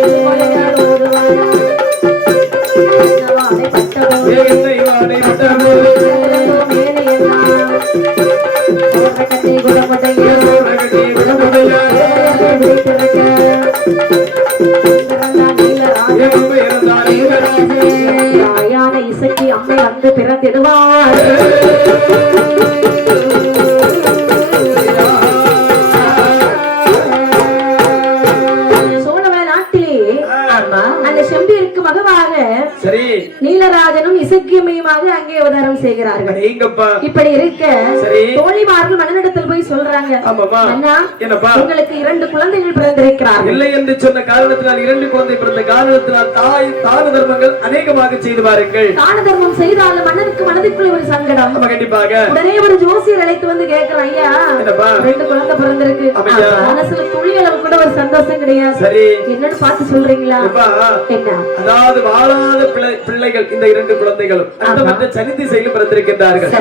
இசைக்கு அம்மை வந்து பிறந்திடுவார். நீலராஜனும் இசக்கியமையுமாக அங்கே அவதாரம் செய்கிறார்கள். இப்படி இருக்க தோழிமார்கள் மன்னனிடத்தில் போய் சொல்றாங்க, உங்களுக்கு 2 குழந்தைகள் பிறந்திருக்கிறார்கள். இல்லை என்று சொன்ன காரணத்தினால் 2 குழந்தை பிறந்த காரணத்தினால் தாய் தான தர்மங்கள் அநேகமாக செய்து வாருங்கள். தான தர்மம் செய்தாலும் மன்னனுக்கு மனதிற்குள் ஒரு சங்கடம். கண்டிப்பாக உடனே ஒரு ஜோசியர் அழைத்து வந்து கேட்கிறான், ஐயா 2 குழந்தை பிறந்திருக்கு, மனசுல துளி அளவு கூட ஒரு சந்தோஷம் கிடையாது, என்னன்னு பார்த்து சொல்றீங்களா? அதாவது வாழாத பிள்ளைகள் இந்த 2 குழந்தைகளும் அந்த சனி திசையில் பிறந்திருக்கின்றார்கள்.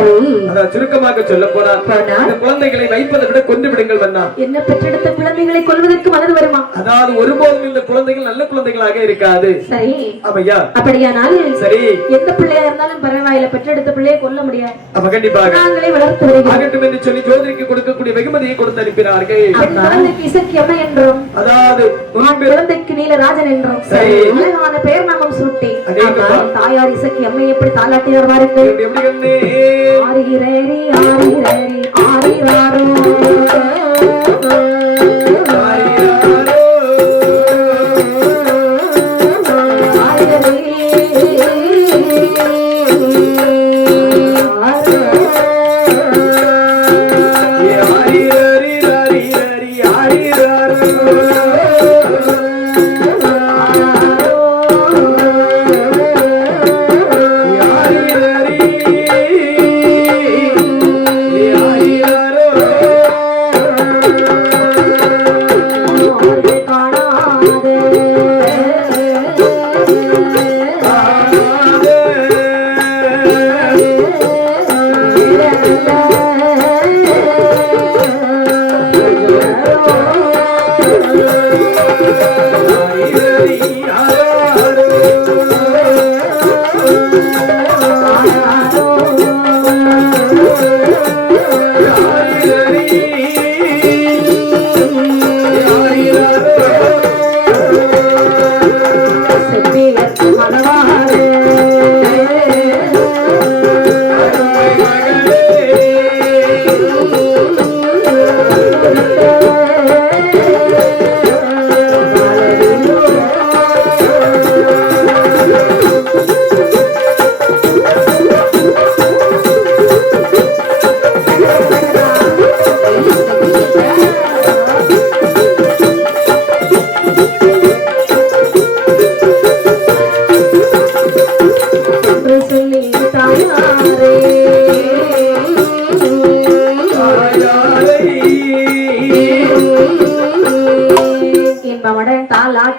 அதான் சுருக்கமாக சொல்ல போனால் இந்த குழந்தைகளை வைப்பதை விட கொண்டு விடுங்கள். என்ன பெற்றெடுத்த குழந்தைகளை கொல்வதற்கு மனது வருமா? அதாவது ஒருபோதும் இந்த குழந்தைகள் நல்ல குழந்தைகளாக இருக்காது. சரி ஆமையா, அப்படியானால் சரி எந்த பிள்ளையா இருந்தாலும் பரவாயில்லை, பெற்றெடுத்த பிள்ளையை கொல்ல முடியாது. அப்ப கண்டிப்பாக நாங்களே வளர்த்து வருகிறோம் என்று சொல்லி ஜோதிக்கு கொடுக்கக்கூடிய வெகுமதியை கொடுத்து அனுப்பினார்கள். குழந்தைக்கு இசக்கி அம்மை என்றும், அதாவது குழந்தைக்கு நீலராஜன் என்றும் அழகான பெயர் நாமம் சூட்டி தாயார் இசக்கி அம்மை எப்படி தாலாட்டினார் பாருங்கள். ஆரிரேரி ஆரிரேரி ஆரிராரோ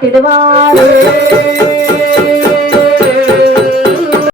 காத்திடுவாரே